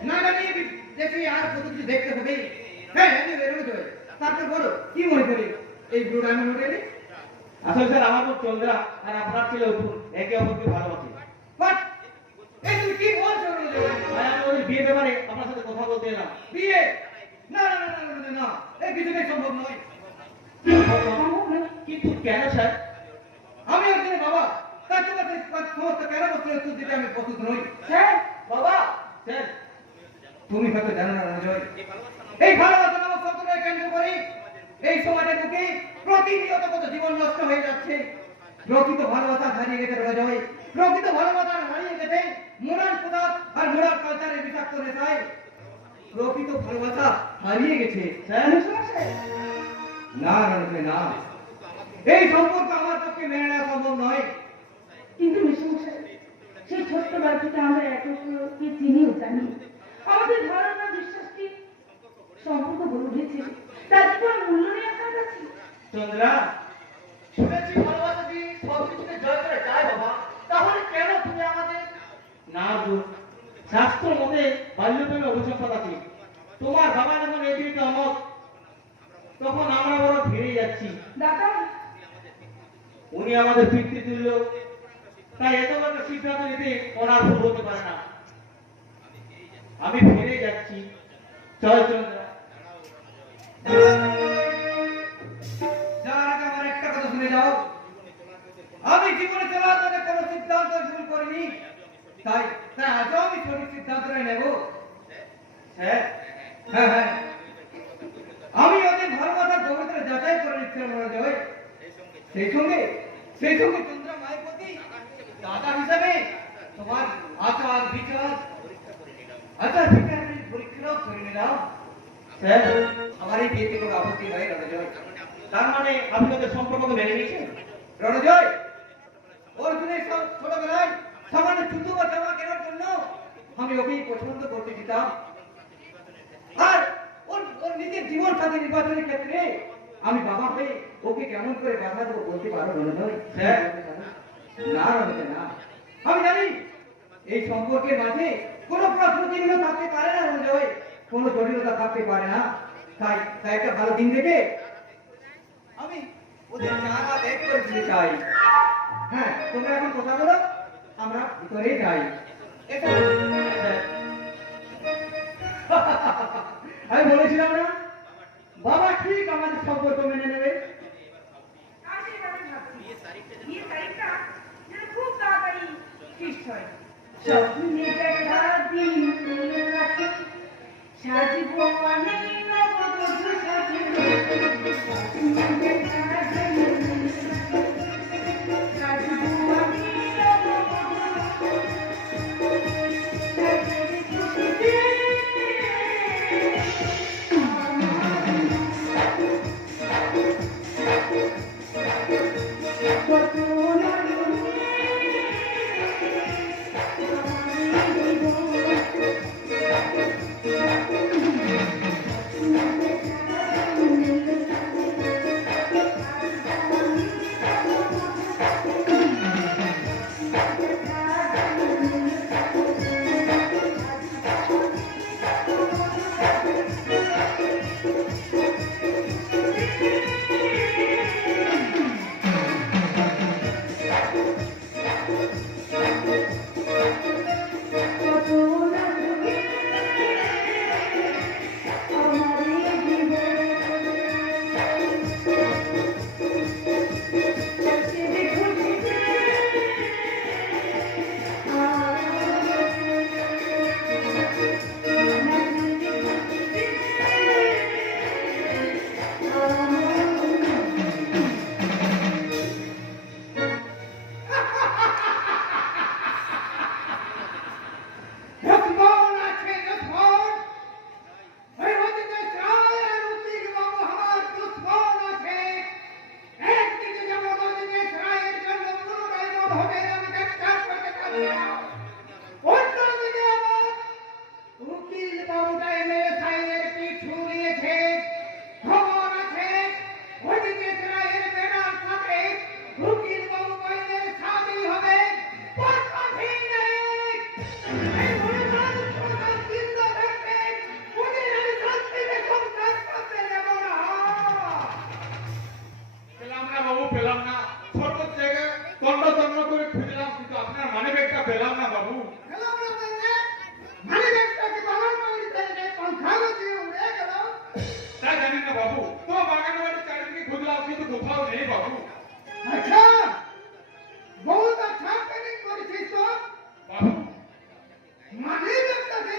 না জানি দেখি আর কত কিছু দেখতে হবে। হ্যাঁ আমি বেরোতে হবে। তারপর বলো কি মনে করে এই ব্লু ডায়মন্ড হোটেলে? আসলে স্যার আমার বোন চন্দ্রা আর আপনার ছেলে অর্জুন একে অপরকে ভালোবাসে। বাট এই তুমি কি বলছো রোজ? তাই আমি ওদের বিয়ে ব্যাপারে আপনার সাথে কথা বলতে এলাম। বিয়ে? না না না না না না, এই কিছুতেই সম্ভব নয়। কিন্তু কেন স্যার? আমি একজনের বাবা, তার জন্য সমস্ত কেন বছর উত্তর দিতে আমি প্রস্তুত নই। স্যার বাবা স্যার তুমি হয়তো জানো না রণজয়, এই ভালোবাসা নামক শব্দটাকে কেন্দ্র করে এই সমাজের বুকে প্রতিনিয়ত কত জীবন নষ্ট হয়ে যাচ্ছে। প্রকৃত ভালোবাসা হারিয়ে গেছে রণজয়, প্রকৃত ভালোবাসা হারিয়ে গেছে মোরাল পদার্থ আর মোরাল কালচারের বিষাক্ত নেশায়। প্রকৃত ভালোবাসা হারিয়ে গেছে। স্যার না রণজয় না, এই সম্পর্ক আমার পক্ষে মেনে নেওয়া সম্ভব নয়। কিন্তু মেশামশাই, সেই ছোট্টবেলা থেকে আমরা একে অপরকে চিনিও জানি, আমাদের ধারণা বিশ্বাসকে সম্পর্ক গড়ে উঠেছে, তার কি কোনো মূল্য নেই আপনার কাছে? চন্দ্রা, শুনেছি ভালোবাসা দিয়ে সবকিছুকে জয় করে যায় বাবা, তাহলে কেন তুমি আমাদের না দূর শাস্ত্র মতে বাল্যপ্রেমে অভিসম্পদ আছে। তোমার বাবা যখন এই বিয়েতে অমত, তখন আমরা বড় ফিরে যাচ্ছি। দাদা, উনি আমাদের পিতৃতুল্য, তাই এত বড় সিদ্ধান্ত নিতে ওনার ভুল হতে পারে না। আমি ফিরে যাচ্ছি। জয় চন্দ্রা। যার আগে আমার একটা কথা শুনে যাও, আমি জীবনে চলার পথে কোনো সিদ্ধান্ত ভুল করিনি, তাই তাই আজও আমি সঠিক সিদ্ধান্তটাই নেব। হ্যাঁ হ্যাঁ হ্যাঁ, আমি ওদের ভালোবাসার গভীরতা যাচাই করে নিচ্ছিলাম রণজয়। সেই সঙ্গে চন্দ্রা মায়ের প্রতি দাদা হিসাবে তোমার আচার বিচার পরীক্ষাও করে নিলাম। স্যার, আমার এই বিয়েতে কোনো আপত্তি নয় রণজয়। তার মানে আপনি ওদের সম্পর্ককে মেনে নিয়েছেন? রণজয়, অর্জুনের ছোটবেলায় সামান্য জুতো বা জামা কেনার জন্য আমি ওকেই পছন্দ করতে দিতাম, আর ওর নিজের জীবন সাথী নির্বাচনের ক্ষেত্রে আমি বাবা হয়ে ওকে কেমন করে বাধা দেবো বলতে পারো রণজয়? স্যার। না রণজয় না, আমি জানি এই সম্পর্কের মাঝে কোনো প্রশ্ন চিহ্ন থাকতে পারে না রণজয়, কোনো জটিলতা থাকতে পারে না। তাই তাই একটা ভালো দিন দেখে আমি ওদের চারা ব্যাগ করে দিতে চাই। হ্যাঁ, তোমরা এখন কথা বলো, আমরা ভিতরে যাই। এসো। আমি বলেছিলাম না বাবা ঠিক আমাদের সম্পর্ক মেনে নেবে। আজ এই ব্যাপারে ভাবছি, বিয়ের তারিখটা যেন খুব তাড়াতাড়ি ফিক্সড হয়। স্বপ্নে দেখা দিন চলে গেছে, সাজবো অনেক নববধূ সাজে। স্বপ্নে দেখা দিন সাজবো আমি নববধূ, সাজের খুশিতে কত দুশ্মন আছে দুশ্মন, ওই ওদিকে রায়ের উকিল বাবু আমার দুশ্মন আছে। একদিকে যেমন ওদিকে রায়ের জন্য পুনরায় ভোটের আমি গ্রেফতার করতে পারি না, অন্যদিকে আমার উকিল বাবুটা এমএলএ সাহেবের পিছু নিয়েছে। খবর আছে ওদিকে রায়ের বেড়ার সাথে উকিল বাবু বাইরের শাদি হবে। পথে নেই এই হরিদাস সরকার চিন্তা রাখবে, ওদের আমি শান্তিতে সংসার করতে দেব না। পেলাম না বাবু, পেলাম না। সর্ব জায়গায় তন্ন করে খুঁজলাম, কিন্তু আপনার মানি ব্যাগটা পেলাম না বাবু। গেলাম না বললে, মানে দেখটাকে বাবার বাড়ি থেকে পঙ্খালো দিয়ে উড়ে গেল। তা জানি না বাবু, তো বাগান বাড়ি চারিদিকে খুঁজলাম, কিন্তু কোথাও নেই বাবু। আচ্ছা, বহুত আচ্ছা প্ল্যানিং করেছিস তো। বাবু, মানে দেখটাকে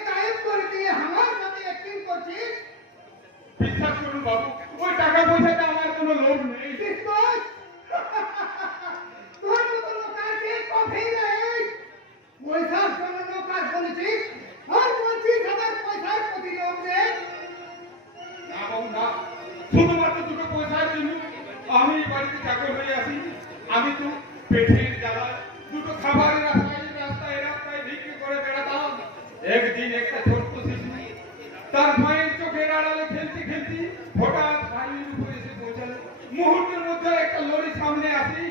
পেটের জ্বালা দুটো খাবারের রাস্তায় রাস্তায় বিক্রি করে বেড়াতাম। একদিন একটা ছোট্ট শিশু তার মায়ের চোখের আড়ালে খেলতে খেলতে হঠাৎ হাইওয়ের উপরে এসে পৌঁছালো। মুহূর্তের মধ্যে একটা লরি সামনে আসি।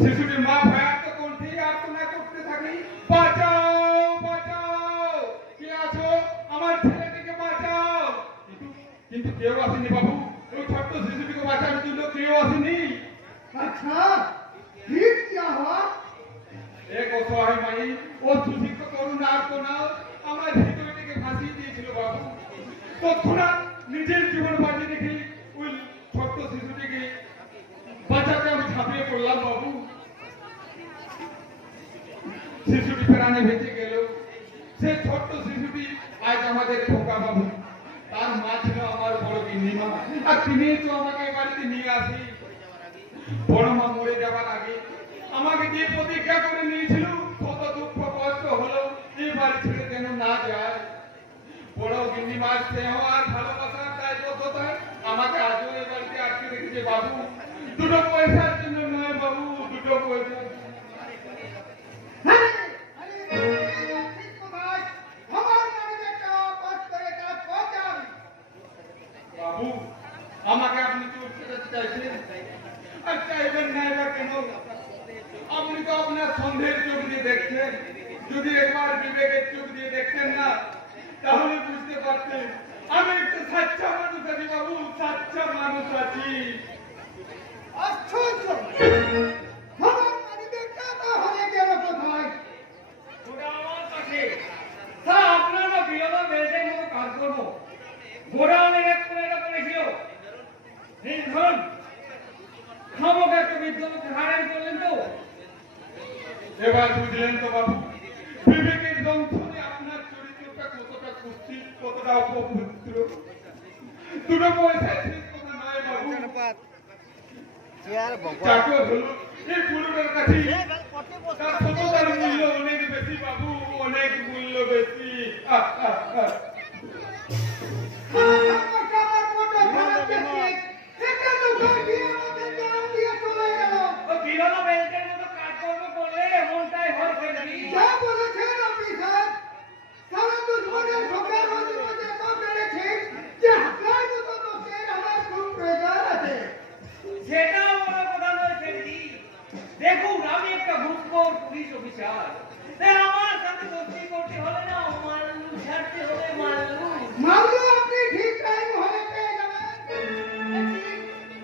শিশুটির মা ভয়ার্ত কণ্ঠে আর্তনা করতে থাকে, বাঁচাও বাঁচাও, কে আছো, আমার ছেলেটিকে বাঁচাও। কিন্তু কেউ আসেনি বাবু, ওই ছোট্ট শিশুটিকে বাঁচানোর জন্য কেউ আসেনি। अच्छा फिर क्या हुआ? এক অসহায় মাই ও সুশিক্ষ করুণ আর্তনা আমার হৃদয়টিকে ভাসিয়ে দিয়েছিল বাবু। তৎক্ষণাৎ নিজের জীবন বাজি রেখে ওই ছোট্ট শিশুটিকে বাঁচাতে আমি ঝাঁপিয়ে পড়লাম বাবু। শিশুটি প্রাণে বেঁচে গেল। সেই ছোট্ট শিশুটি আজ আমাদের খোকা বাবু। তার মা ছিল আমার বড় গিন্নিমা, আর তিনি তো আমাকে বাড়িতে নিয়ে আসি। বড় মা মরে যাবার আগে আমাকে যে প্রতিজ্ঞা করে নিয়েছিল, কত দুঃখ কষ্ট হলো এই বাড়ি ছেড়ে যেন না যায়। বড় গিন্নিমার স্নেহ আর ভালোবাসার দায়বদ্ধতায় আমাকে আজও এই বাড়িতে আটকে রেখেছে বাবু। দুটো পয়সার জন্য নয় বাবু, দুটো পয়সা। अरे अरे ठीक तो भाई हमारे गाड़ी में क्या पास करेगा पहुंचा। বাবু আমাকে আপনি কি উঠতে চাইছেন? আর চাইবেন না এবার কেন? আপনি তো আপনার সন্দেহের চোখ দিয়ে দেখছেন। যদি একবার বিবেকের চোখ দিয়ে দেখতেন না তাহলে বুঝতে পারতেন আমি একটা সাচ্চা মানুষ আছি বাবু, সাচ্চা মানুষ আছি। আশ্চর্য আমার গাড়ি में क्या होने गया तो भाई? ওটা আমার কাছে স্যার, আপনার না বিরোধ বেল্টের মতো কাজ করবো। ঘোড়া অনেক এক করে এটা করেছিল। ধরুন খামোকে একটা বিদ্যুৎ হারান করলেন তো। এবার বুঝলেন তো বাবু, বিবেকের যন্ত্রণে আপনার চরিত্রটা কতটা কুৎসিত, কতটা অপবিত্র। দুটো পয়সা শেষ কথা নয় বাবু। চাকর হলো এই পুরোটার কাছে তার সততার মূল্য অনেক বেশি বাবু, অনেক মূল্য বেশি। আমার মোটা খারাপ দেখে এটা তো গাড়ি আমাদের গাড়ি দিয়ে চলে গেল। ও বিরোধ বেল্টের মতো কাজ করবো করলে এমনটাই হয় ফেলবি। যা বলেছেন অফিসার, সারা দুশ্মনের ঝগড়ার মধ্যে মধ্যে এত বেড়েছে যে আপনার মতো লোকের আমার খুব প্রয়োজন আছে। সেটাও বড় কথা নয় ফেলবি। দেখুন আমি একটা ঘুষখোর পুলিশ অফিসার। আমার সাথে দোস্তি করতে হলে না মাল্লু ছাড়তে হবে মাল্লু। मालूम अपनी ठीक टाइम होने पे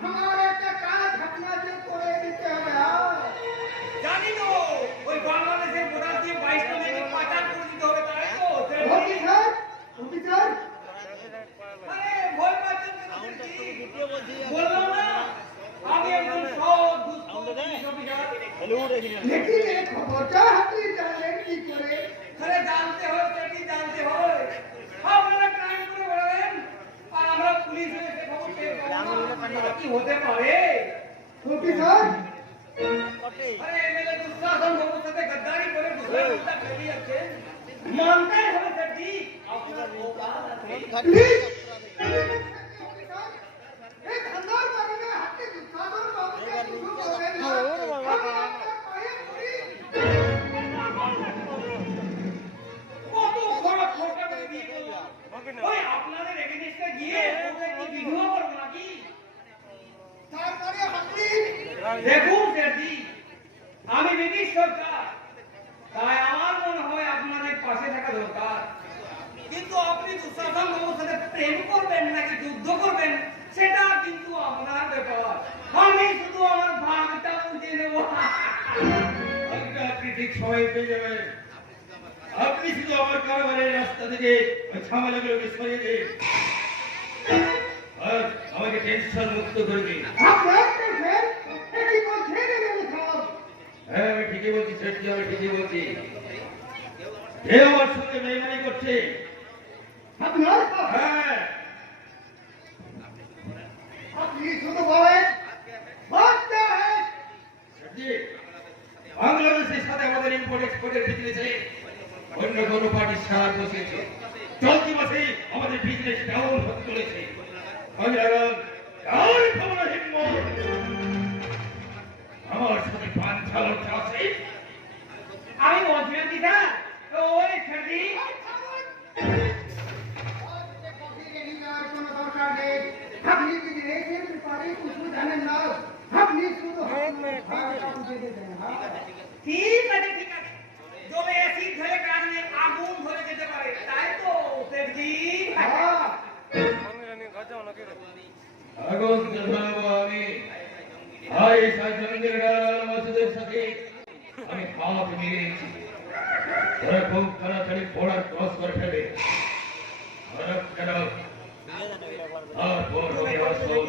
हमारे একটা কাজ ঘটনা যে করে দিতে হবে। জানি তো ওই বাংলাদেশের বোর্ডার দিয়ে 22 টাকা পাচার করে দিতে হবে, তাই তো? অফিসার অফিসার আরে ভয় পাচ্ছেন কেন ফেলবি? বললাম না আমি একজন সৎ ঘুষখোর পুলিশ অফিসার। लेकिन एक খবরটা আপনি জানলেন কি করে? আরে জানতে হয় সেটি জানতে হয়। আপনারা ক্রাইম করে বেড়াবেন আর আমরা পুলিশ হয়ে সে খবর পেয়ে যাবো না। কি হতে পারে? অফিসার আরে এমএলএ দুঃশাসন বাবুর সাথে গদ্দারি করে দুঃশাসনটা ফেলে যাচ্ছে। মানতে হবে সেটি আপনার বোকার আছে। প্লিজ অফিসার এই ধান্দার বারে হাতে দুঃশাসন বাবুকে শুরু করবেন না। আমি আপনার পায়ে পড়ি। কত খরচ খরচা করে দিয়ে গেল। ওই আপনাদের এগেইনস্টে গিয়ে ওকে কি বিধবা করবো নাকি? তারপরে আপনি দেখুন সেটি আমি ব্রিটিশ সরকার, তাই আমার মনে হয় আপনাদের পাশে থাকা দরকার। কিন্তু আপনি দুঃশাসন বাবুর সাথে প্রেম করবেন নাকি যুদ্ধ করবেন সেটা কিন্তু আপনার ব্যাপার। আমি শুধু আমার ভাগটা বুঝে নেব। ভাগ্যে আপনি ঠিক সময় পেয়ে যাবেন। আপনি শুধু আমার কারবারের রাস্তা থেকে ওই ঝামেলাগুলোকে সরিয়ে দিন আর আমাকে টেনশন মুক্ত করে দিন। আপনার পেশেন্ট এটি বলছেন এমএলএ সাহেব। হ্যাঁ আমি ঠিকই বলছি সেটি, আমি ঠিকই বলছি। কে আমার সঙ্গে বেইমানি করছে? আপনার হ্যাঁ আপনি শুধু বলেন বাচ্চা হ্যাঁ। সেটি বাংলাদেশের সাথে আমাদের ইম্পোর্ট এক্সপোর্টের বিজনেসে অন্য কোনো পার্টির সার বসেছে। চলতি মাসে আমাদের বিজনেস ডাউন হতে চলেছে। আমি লাগান কার খবর হিম্মত ভালো আছে আমি বলছিলাম কি স্যার ওই ছেড়ে কোনো দরকার নেই আপনি যদি রেখে পারে কিছু জানেন না আপনি শুধু ঠিক আছে জলে অ্যাসিড ধরে কাজ নেই আগুন ধরে যেতে পারে তাই তো শেঠজি আগুন জ্বালাবো আমি এই সাজনদের মসজিদের সাথে আমি হাত মিলিয়েছি ওরা খুব তাড়াতাড়ি বর্ডার ক্রস করে ফেলে তারপর আমি আসল